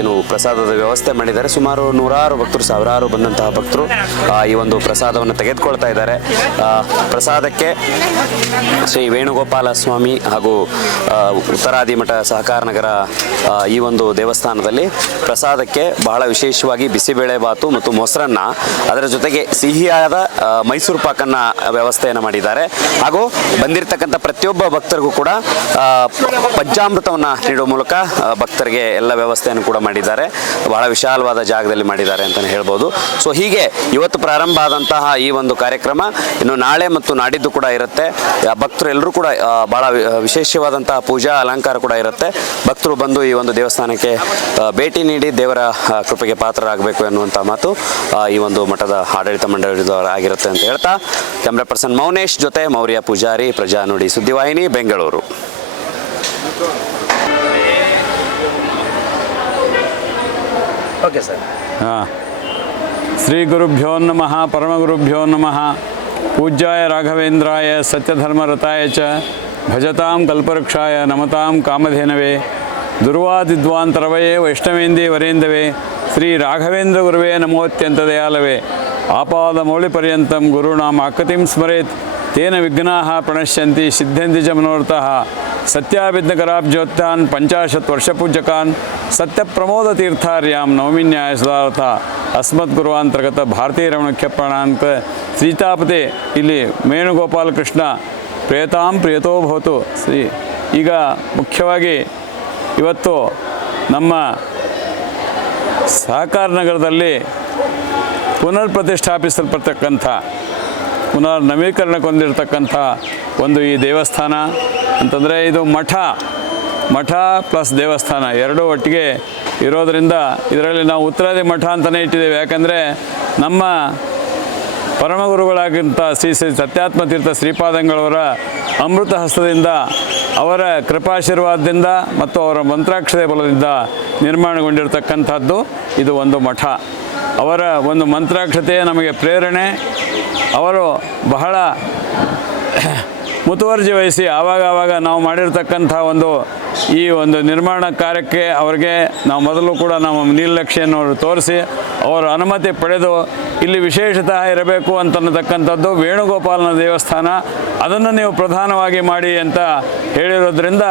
ಏನು ಪ್ರಸಾದದ ವ್ಯವಸ್ಥೆ ಮಾಡಿದ್ದಾರೆ. ಸುಮಾರು ನೂರಾರು ಭಕ್ತರು, ಸಾವಿರಾರು ಬಂದಂತಹ ಭಕ್ತರು ಈ ಒಂದು ಪ್ರಸಾದವನ್ನು ತೆಗೆದುಕೊಳ್ತಾ ಇದ್ದಾರೆ. ಪ್ರಸಾದಕ್ಕೆ ಶ್ರೀ ವೇಣುಗೋಪಾಲ ಸ್ವಾಮಿ ಹಾಗೂ ಉತ್ತರಾದಿ ಮಠ ಸಹಕಾರ ನಗರ ಈ ಒಂದು ದೇವಸ್ಥಾನದಲ್ಲಿ ಪ್ರಸಾದಕ್ಕೆ ಬಹಳ ವಿಶೇಷವಾಗಿ ಬಿಸಿಬೇಳೆ ಬಾತು ಮತ್ತು ಮೊಸರನ್ನ, ಅದರ ಜೊತೆಗೆ ಸಿಹಿಯಾದ ಮೈಸೂರು ಪಾಕನ್ನು ವ್ಯವಸ್ಥೆಯನ್ನು ಮಾಡಿದ್ದಾರೆ. ಹಾಗೂ ಬಂದಿರತಕ್ಕಂಥ ಪ್ರತಿಯೊಬ್ಬ ಭಕ್ತರಿಗೂ ಕೂಡ ಪಂಚಾಮೃತವನ್ನು ನೀಡುವ ಮೂಲಕ ಭಕ್ತರಿಗೆ ಎಲ್ಲ ವ್ಯವಸ್ಥೆಯನ್ನು ಕೂಡ ಮಾಡಿದ್ದಾರೆ. ಬಹಳ ವಿಶಾಲವಾದ ಜಾಗದಲ್ಲಿ ಮಾಡಿದ್ದಾರೆ ಅಂತಲೇ ಹೇಳ್ಬೋದು. ಸೊ ಹೀಗೆ ಇವತ್ತು ಪ್ರಾರಂಭ ಆದಂತಹ ಈ ಒಂದು ಕಾರ್ಯಕ್ರಮ ಇನ್ನು ನಾಳೆ ಮತ್ತು ನಾಡಿದ್ದು ಕೂಡ ಇರುತ್ತೆ. ಭಕ್ತರು ಎಲ್ಲರೂ ಕೂಡ ಬಹಳ ವಿಶೇಷವಾದಂತಹ ಪೂಜಾ ಅಲಂಕಾರ ಕೂಡ ಇರುತ್ತೆ. ಭಕ್ತರು ಬಂದು ಈ ಒಂದು ದೇವಸ್ಥಾನಕ್ಕೆ ಭೇಟಿ ನೀಡಿ ದೇವರ ಕೃಪೆಗೆ ಪಾತ್ರರಾಗಬೇಕು ಎನ್ನುವಂಥ ಮಾತು ಈ ಒಂದು ಮಠದ ಆಡಳಿತ ಮಂಡಳಿಯವರಾಗಿರುತ್ತೆ ಅಂತ ಹೇಳ್ತಾ, ಕ್ಯಾಮ್ರಾ ಪರ್ಸನ್ ಮೌನೇಶ್ ಜೊತೆ ಮೌರ್ಯ ಪೂಜಾರಿ, ಪ್ರಜಾನುಡಿ ಸುದ್ದಿವಾಹಿನಿ, ಬೆಂಗಳೂರು. Okay sir. ಶ್ರೀ ಗುರುಭ್ಯೋ ನಮಃ ಪರಮಗುರುಭ್ಯೋ ನಮಃ. ಪೂಜ್ಯಾಯ ರಾಘವೇಂದ್ರಾಯ ಸತ್ಯಧರ್ಮರತಾಯ ಚ ಭಜತಾಂ ಕಲ್ಪವೃಕ್ಷಾಯ ನಮತಾಂ ಕಾಮಧೇನವೇ ದುರ್ವಾದಿದ್ವಾಂತರವಯೇ ವೈಷ್ಣವೇಂದೇ ವರೇಂದವೇ ಶ್ರೀ ರಾಘವೇಂದ್ರ ಗುರುವೇ ನಮೋತ್ಯಂತ ದಯಾಲವೇ ಆಪಾದಮೌಳಿಪರ್ಯಂತಂ ಗುರುಣಾಂ ಆಕೃತಿಂ ಸ್ಮರೇತ್ ತೇನ ವಿಘ್ನಾಃ ಪ್ರಣಶ್ಯಂತಿ ಸಿದ್ಧಂತಿ ಚ ಮನೋರಥಃ. ಸತ್ಯಾಭಿಜ್ಞಕರಾಬ್ಜೋತ್ಥಾನ್ 50 ವರ್ಷಪೂಜ್ಯಕಾನ್ ಸತ್ಯಪ್ರಮೋದತೀರ್ಥಾರ್ಯಾಂ ನವಮಿನ್ಯಾಯ ಸದಾರ್ಥ ಅಸ್ಮತ್ ಗುರುವಾಂತರ್ಗತ ಭಾರತೀಯ ರಮಣಕ್ಕೆ ಪ್ರಾಣಾಂತ ಸೀತಾಪತಿ ಇಲ್ಲಿ ವೇಣುಗೋಪಾಲ ಕೃಷ್ಣ ಪ್ರೇತಾಂ ಪ್ರಿಯತೋ ಭವತು ಶ್ರೀ. ಈಗ ಮುಖ್ಯವಾಗಿ ಇವತ್ತು ನಮ್ಮ ಸಹಕಾರ ನಗರದಲ್ಲಿ ಪುನರ್ ಪ್ರತಿಷ್ಠಾಪಿಸಲ್ಪಡ್ತಕ್ಕಂಥ ಪುನರ್ ನವೀಕರಣಗೊಂಡಿರ್ತಕ್ಕಂಥ ಒಂದು ಈ ದೇವಸ್ಥಾನ ಅಂತಂದರೆ ಇದು ಮಠ ಪ್ಲಸ್ ದೇವಸ್ಥಾನ ಎರಡೂ ಒಟ್ಟಿಗೆ ಇರೋದರಿಂದ ಇದರಲ್ಲಿ ನಾವು ಉತ್ತರಾದಿ ಮಠ ಅಂತಲೇ ಇಟ್ಟಿದ್ದೇವೆ. ಯಾಕಂದರೆ ನಮ್ಮ ಪರಮಗುರುಗಳಾಗಿಂಥ ಶ್ರೀ ಸತ್ಯಾತ್ಮ ತೀರ್ಥ ಶ್ರೀಪಾದಂಗಳವರ ಅಮೃತ ಹಸ್ತದಿಂದ ಅವರ ಕೃಪಾಶೀರ್ವಾದದಿಂದ ಮತ್ತು ಅವರ ಮಂತ್ರಾಕ್ಷರ ಬಲದಿಂದ ನಿರ್ಮಾಣಗೊಂಡಿರ್ತಕ್ಕಂಥದ್ದು ಇದು ಒಂದು ಮಠ. ಅವರ ಒಂದು ಮಂತ್ರಾಕ್ಷತೆಯೇ ನಮಗೆ ಪ್ರೇರಣೆ. ಅವರು ಬಹಳ ಮುತುವರ್ಜಿ ವಹಿಸಿ ಆವಾಗ ನಾವು ಮಾಡಿರ್ತಕ್ಕಂಥ ಈ ಒಂದು ನಿರ್ಮಾಣ ಕಾರ್ಯಕ್ಕೆ ಅವರಿಗೆ ನಾವು ಮೊದಲು ಕೂಡ ನಾವು ನಿರ್ಲಕ್ಷ್ಯವನ್ನು ತೋರಿಸಿ ಅವರ ಅನುಮತಿ ಪಡೆದು ಇಲ್ಲಿ ವಿಶೇಷತಃ ಇರಬೇಕು ಅಂತನ್ನತಕ್ಕಂಥದ್ದು ವೇಣುಗೋಪಾಲನ ದೇವಸ್ಥಾನ, ಅದನ್ನು ನೀವು ಪ್ರಧಾನವಾಗಿ ಮಾಡಿ ಅಂತ ಹೇಳಿರೋದ್ರಿಂದ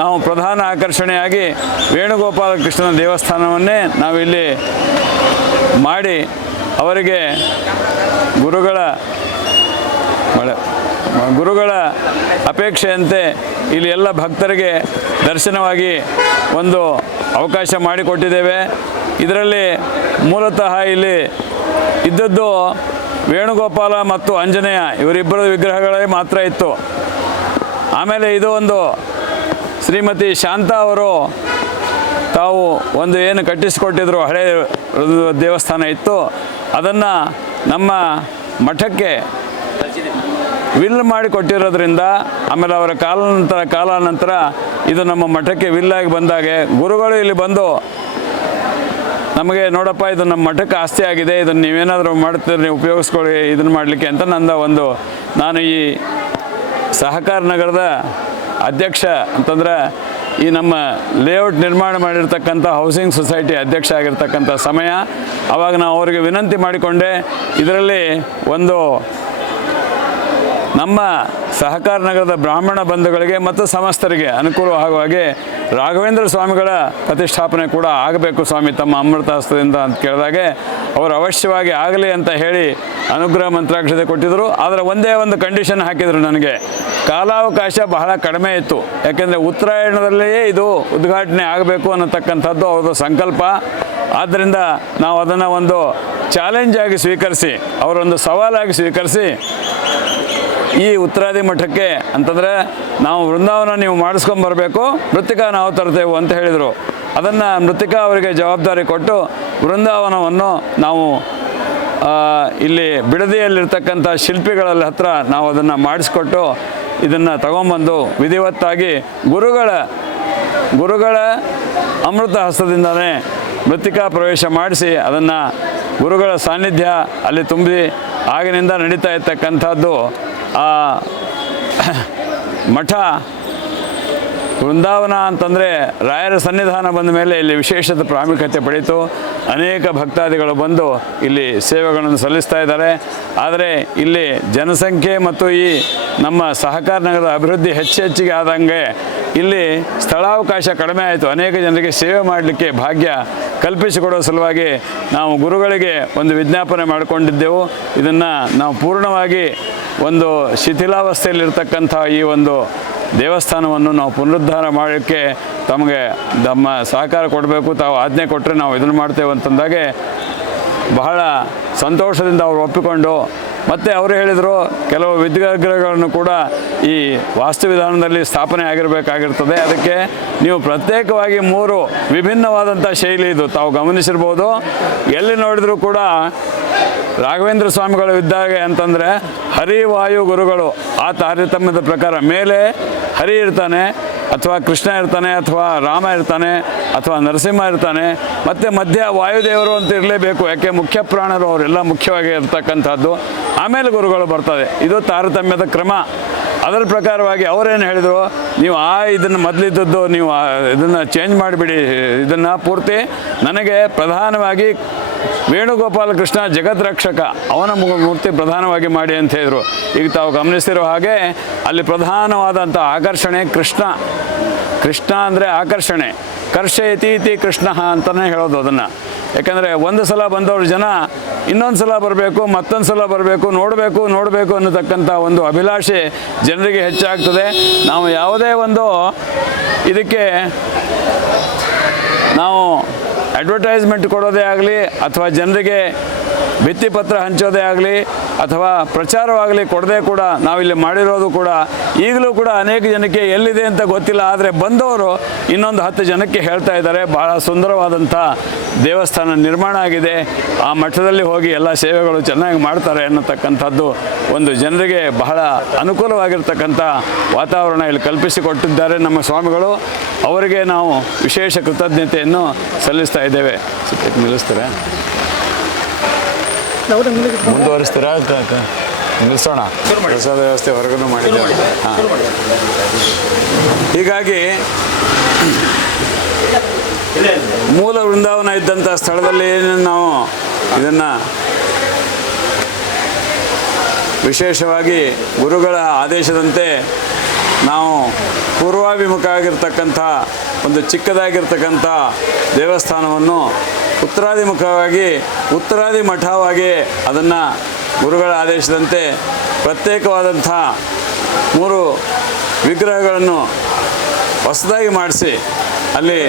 ನಾವು ಪ್ರಧಾನ ಆಕರ್ಷಣೆಯಾಗಿ ವೇಣುಗೋಪಾಲ ಕೃಷ್ಣನ ದೇವಸ್ಥಾನವನ್ನೇ ನಾವಿಲ್ಲಿ ಮಾಡಿ ಅವರಿಗೆ ಗುರುಗಳ ಅಪೇಕ್ಷೆಯಂತೆ ಇಲ್ಲಿ ಎಲ್ಲ ಭಕ್ತರಿಗೆ ದರ್ಶನವಾಗಿ ಒಂದು ಅವಕಾಶ ಮಾಡಿಕೊಟ್ಟಿದ್ದೇವೆ. ಇದರಲ್ಲಿ ಮೂಲತಃ ಇಲ್ಲಿ ಇದ್ದದ್ದು ವೇಣುಗೋಪಾಲ ಮತ್ತು ಆಂಜನೇಯ ಇವರಿಬ್ಬರ ವಿಗ್ರಹಗಳೇ ಮಾತ್ರ ಇತ್ತು. ಆಮೇಲೆ ಇದು ಒಂದು ಶ್ರೀಮತಿ ಶಾಂತಾ ಅವರು ತಾವು ಒಂದು ಏನು ಕಟ್ಟಿಸಿಕೊಟ್ಟಿದ್ರು ಹಳೆ ದೇವಸ್ಥಾನ ಇತ್ತು, ಅದನ್ನು ನಮ್ಮ ಮಠಕ್ಕೆ ವಿಲ್ ಮಾಡಿ ಕೊಟ್ಟಿರೋದ್ರಿಂದ ಆಮೇಲೆ ಅವರ ಕಾಲಾನಂತರ ಇದು ನಮ್ಮ ಮಠಕ್ಕೆ ವಿಲ್ಲಾಗಿ ಬಂದಾಗೆ ಗುರುಗಳು ಇಲ್ಲಿ ಬಂದು ನಮಗೆ ನೋಡಪ್ಪ ಇದು ನಮ್ಮ ಮಠಕ್ಕೆ ಆಸ್ತಿ ಆಗಿದೆ, ಇದನ್ನು ನೀವೇನಾದರೂ ಮಾಡ್ತೀರಿ, ನೀವು ಉಪಯೋಗಿಸ್ಕೊಳ್ಳಿ ಇದನ್ನು ಮಾಡಲಿಕ್ಕೆ ಅಂತ ನಾನು ಈ ಸಹಕಾರ ನಗರದ ಅಧ್ಯಕ್ಷ ಅಂತಂದರೆ ಈ ನಮ್ಮ ಲೇಔಟ್ ನಿರ್ಮಾಣ ಮಾಡಿರ್ತಕ್ಕಂಥ ಹೌಸಿಂಗ್ ಸೊಸೈಟಿ ಅಧ್ಯಕ್ಷ ಆಗಿರ್ತಕ್ಕಂಥ ಸಮಯ ಆವಾಗ ನಾವು ಅವರಿಗೆ ವಿನಂತಿ ಮಾಡಿಕೊಂಡೆ, ಇದರಲ್ಲಿ ಒಂದು ನಮ್ಮ ಸಹಕಾರ ನಗರದ ಬ್ರಾಹ್ಮಣ ಬಂಧುಗಳಿಗೆ ಮತ್ತು ಸಮಸ್ತರಿಗೆ ಅನುಕೂಲವಾಗುವ ಹಾಗೆ ರಾಘವೇಂದ್ರ ಸ್ವಾಮಿಗಳ ಪ್ರತಿಷ್ಠಾಪನೆ ಕೂಡ ಆಗಬೇಕು ಸ್ವಾಮಿ ತಮ್ಮ ಅಮೃತ ಹಸ್ತದಿಂದ ಅಂತ ಕೇಳಿದಾಗೆ ಅವರು ಅವಶ್ಯವಾಗಿ ಆಗಲಿ ಅಂತ ಹೇಳಿ ಅನುಗ್ರಹ ಮಂತ್ರಾಕ್ಷತೆ ಕೊಟ್ಟಿದ್ದರು. ಆದರೆ ಒಂದೇ ಒಂದು ಕಂಡೀಷನ್ ಹಾಕಿದರು, ನನಗೆ ಕಾಲಾವಕಾಶ ಬಹಳ ಕಡಿಮೆ ಇತ್ತು. ಯಾಕೆಂದರೆ ಉತ್ತರಾಯಣದಲ್ಲಿಯೇ ಇದು ಉದ್ಘಾಟನೆ ಆಗಬೇಕು ಅನ್ನತಕ್ಕಂಥದ್ದು ಅವ್ರದ್ದು ಸಂಕಲ್ಪ. ಆದ್ದರಿಂದ ನಾವು ಅದನ್ನು ಒಂದು ಚಾಲೆಂಜ್ ಆಗಿ ಸ್ವೀಕರಿಸಿ, ಅವರೊಂದು ಸವಾಲಾಗಿ ಸ್ವೀಕರಿಸಿ ಈ ಉತ್ತರಾದಿ ಮಠಕ್ಕೆ ಅಂತಂದರೆ ನಾವು ವೃಂದಾವನ ನೀವು ಮಾಡಿಸ್ಕೊಂಬರಬೇಕು, ಮೃತ್ತಿಕಾ ನಾವು ತರ್ತೇವೆ ಅಂತ ಹೇಳಿದರು. ಅದನ್ನು ಮೃತ್ತಿಕಾ ಅವರಿಗೆ ಜವಾಬ್ದಾರಿ ಕೊಟ್ಟು ವೃಂದಾವನವನ್ನು ನಾವು ಇಲ್ಲಿ ಬಿಡದಿಯಲ್ಲಿರ್ತಕ್ಕಂಥ ಶಿಲ್ಪಿಗಳ ಹತ್ರ ನಾವು ಅದನ್ನು ಮಾಡಿಸ್ಕೊಟ್ಟು ಇದನ್ನು ತಗೊಂಬಂದು ವಿಧಿವತ್ತಾಗಿ ಗುರುಗಳ ಅಮೃತ ಹಸ್ತದಿಂದಲೇ ಮೃತ್ತಿಕಾ ಪ್ರವೇಶ ಮಾಡಿಸಿ ಅದನ್ನು ಗುರುಗಳ ಸಾನ್ನಿಧ್ಯ ಅಲ್ಲಿ ತುಂಬಿ ಆಗಿನಿಂದ ನಡೀತಾ ಇರ್ತಕ್ಕಂಥದ್ದು ಆ ಮಠ ವೃಂದಾವನ ಅಂತಂದರೆ ರಾಯರ ಸನ್ನಿಧಾನ ಬಂದ ಮೇಲೆ ಇಲ್ಲಿ ವಿಶೇಷದ ಪ್ರಾಮುಖ್ಯತೆ ಪಡೆಯಿತು. ಅನೇಕ ಭಕ್ತಾದಿಗಳು ಬಂದು ಇಲ್ಲಿ ಸೇವೆಗಳನ್ನು ಸಲ್ಲಿಸ್ತಾ ಇದ್ದಾರೆ. ಆದರೆ ಇಲ್ಲಿ ಜನಸಂಖ್ಯೆ ಮತ್ತು ಈ ನಮ್ಮ ಸಹಕಾರ ನಗರದ ಅಭಿವೃದ್ಧಿ ಹೆಚ್ಚಿಗೆ ಆದಂಗೆ ಇಲ್ಲಿ ಸ್ಥಳಾವಕಾಶ ಕಡಿಮೆ ಆಯಿತು. ಅನೇಕ ಜನರಿಗೆ ಸೇವೆ ಮಾಡಲಿಕ್ಕೆ ಭಾಗ್ಯ ಕಲ್ಪಿಸಿಕೊಡೋ ಸಲುವಾಗಿ ನಾವು ಗುರುಗಳಿಗೆ ಒಂದು ವಿಜ್ಞಾಪನೆ ಮಾಡಿಕೊಂಡಿದ್ದೆವು. ಇದನ್ನು ನಾವು ಪೂರ್ಣವಾಗಿ ಒಂದು ಶಿಥಿಲಾವಸ್ಥೆಯಲ್ಲಿರ್ತಕ್ಕಂಥ ಈ ಒಂದು ದೇವಸ್ಥಾನವನ್ನು ನಾವು ಪುನರುದ್ಧಾರ ಮಾಡೋಕ್ಕೆ ತಮಗೆ ನಮ್ಮ ಸಹಕಾರ ಕೊಡಬೇಕು, ತಾವು ಆಜ್ಞೆ ಕೊಟ್ಟರೆ ನಾವು ಇದನ್ನು ಮಾಡ್ತೇವೆ ಅಂತಂದಾಗೆ ಬಹಳ ಸಂತೋಷದಿಂದ ಅವರು ಒಪ್ಪಿಕೊಂಡು, ಮತ್ತು ಅವರು ಹೇಳಿದರು ಕೆಲವು ವಿಗ್ರಹಗಳನ್ನು ಕೂಡ ಈ ವಾಸ್ತುವಿಧಾನದಲ್ಲಿ ಸ್ಥಾಪನೆ ಆಗಿರಬೇಕಾಗಿರ್ತದೆ, ಅದಕ್ಕೆ ನೀವು ಪ್ರತ್ಯೇಕವಾಗಿ 3 ವಿಭಿನ್ನವಾದಂಥ ಶೈಲಿ ಇದು ತಾವು ಗಮನಿಸಿರ್ಬೋದು. ಎಲ್ಲಿ ನೋಡಿದರೂ ಕೂಡ ರಾಘವೇಂದ್ರ ಸ್ವಾಮಿಗಳು ಇದ್ದಾಗೆ ಅಂತಂದರೆ ಹರಿ ವಾಯು ಗುರುಗಳು ಆ ತಾರತಮ್ಯದ ಪ್ರಕಾರ ಮೇಲೆ ಹರಿ ಇರ್ತಾನೆ, ಅಥವಾ ಕೃಷ್ಣ ಇರ್ತಾನೆ, ಅಥವಾ ರಾಮ ಇರ್ತಾನೆ, ಅಥವಾ ನರಸಿಂಹ ಇರ್ತಾನೆ, ಮತ್ತು ಮಧ್ಯ ವಾಯುದೇವರು ಅಂತ ಇರಲೇಬೇಕು. ಯಾಕೆ ಮುಖ್ಯ ಪ್ರಾಣರು ಅವರೆಲ್ಲ ಮುಖ್ಯವಾಗಿ ಇರ್ತಕ್ಕಂಥದ್ದು. ಆಮೇಲೆ ಗುರುಗಳು ಬರ್ತದೆ. ಇದು ತಾರತಮ್ಯದ ಕ್ರಮ. ಅದರ ಪ್ರಕಾರವಾಗಿ ಅವರೇನು ಹೇಳಿದರು, ನೀವು ಇದನ್ನು ಮೊದಲಿದ್ದದ್ದು ನೀವು ಇದನ್ನು ಚೇಂಜ್ ಮಾಡಿಬಿಡಿ, ಇದನ್ನು ಪೂರ್ತಿ ನನಗೆ ಪ್ರಧಾನವಾಗಿ ವೇಣುಗೋಪಾಲ ಕೃಷ್ಣ ಜಗತ್ ರಕ್ಷಕ ಅವನ ಮೂರ್ತಿ ಪ್ರಧಾನವಾಗಿ ಮಾಡಿ ಅಂತ ಹೇಳಿದರು. ಈಗ ತಾವು ಗಮನಿಸಿರೋ ಹಾಗೆ ಅಲ್ಲಿ ಪ್ರಧಾನವಾದಂಥ ಆಕರ್ಷಣೆ ಕೃಷ್ಣ ಅಂದರೆ ಆಕರ್ಷಣೆ. ಕರ್ಷಯತಿ ಇತಿ ಕೃಷ್ಣ ಅಂತಲೇ ಹೇಳೋದು ಅದನ್ನು. ಯಾಕಂದರೆ ಒಂದು ಸಲ ಬಂದವರು ಜನ ಇನ್ನೊಂದು ಸಲ ಬರಬೇಕು, ಮತ್ತೊಂದು ಸಲ ಬರಬೇಕು, ನೋಡಬೇಕು ಅನ್ನತಕ್ಕಂಥ ಒಂದು ಅಭಿಲಾಷೆ ಜನರಿಗೆ ಹೆಚ್ಚಾಗ್ತದೆ. ನಾವು ಯಾವುದೇ ಒಂದು ಇದಕ್ಕೆ ನಾವು ಅಡ್ವರ್ಟೈಸ್ಮೆಂಟ್ ಕೊಡೋದೇ ಆಗಲಿ ಅಥವಾ ಜನರಿಗೆ ಭಿತ್ತಿಪತ್ರ ಹಂಚೋದೇ ಆಗಲಿ ಅಥವಾ ಪ್ರಚಾರವಾಗಲಿ ಕೊಡದೆ ಕೂಡ ನಾವಿಲ್ಲಿ ಮಾಡಿರೋದು ಕೂಡ ಈಗಲೂ ಕೂಡ ಅನೇಕ ಜನಕ್ಕೆ ಎಲ್ಲಿದೆ ಅಂತ ಗೊತ್ತಿಲ್ಲ. ಆದರೆ ಬಂದವರು ಇನ್ನೊಂದು 10 ಜನಕ್ಕೆ ಹೇಳ್ತಾ ಇದ್ದಾರೆ ಬಹಳ ಸುಂದರವಾದಂಥ ದೇವಸ್ಥಾನ ನಿರ್ಮಾಣ ಆಗಿದೆ, ಆ ಮಠದಲ್ಲಿ ಹೋಗಿ ಎಲ್ಲ ಸೇವೆಗಳು ಚೆನ್ನಾಗಿ ಮಾಡ್ತಾರೆ ಅನ್ನತಕ್ಕಂಥದ್ದು ಒಂದು ಜನರಿಗೆ ಬಹಳ ಅನುಕೂಲವಾಗಿರ್ತಕ್ಕಂಥ ವಾತಾವರಣ ಇಲ್ಲಿ ಕಲ್ಪಿಸಿಕೊಟ್ಟಿದ್ದಾರೆ ನಮ್ಮ ಸ್ವಾಮಿಗಳು. ಅವರಿಗೆ ನಾವು ವಿಶೇಷ ಕೃತಜ್ಞತೆಯನ್ನು ಸಲ್ಲಿಸ್ತಾ ಇದ್ದೇವೆ. ನಿಲ್ಲಿಸ್ತಾರೆ, ಮುಂದುವರಿಸ್ತೀರಾ? ನಿಲ್ಲಿಸೋಣ. ಪ್ರಸಾದ ವ್ಯವಸ್ಥೆ ಹೊರಗಡೆ ಮಾಡಿದ್ದೇವೆ. ಹಾಂ, ಹೀಗಾಗಿ ಮೂಲ ವೃಂದಾವನ ಇದ್ದಂಥ ಸ್ಥಳದಲ್ಲಿ ನಾವು ಇದನ್ನು ವಿಶೇಷವಾಗಿ ಗುರುಗಳ ಆದೇಶದಂತೆ ನಾವು ಪೂರ್ವಾಭಿಮುಖ ಆಗಿರ್ತಕ್ಕಂಥ ಒಂದು ಚಿಕ್ಕದಾಗಿರ್ತಕ್ಕಂಥ ದೇವಸ್ಥಾನವನ್ನು ಉತ್ತರಾಭಿಮುಖವಾಗಿ ಉತ್ತರಾದಿ ಮಠವಾಗಿ ಅದನ್ನು ಗುರುಗಳ ಆದೇಶದಂತೆ ಪ್ರತ್ಯೇಕವಾದಂಥ 3 ವಿಗ್ರಹಗಳನ್ನು ಹೊಸದಾಗಿ ಮಾಡಿಸಿ ಅಲ್ಲಿ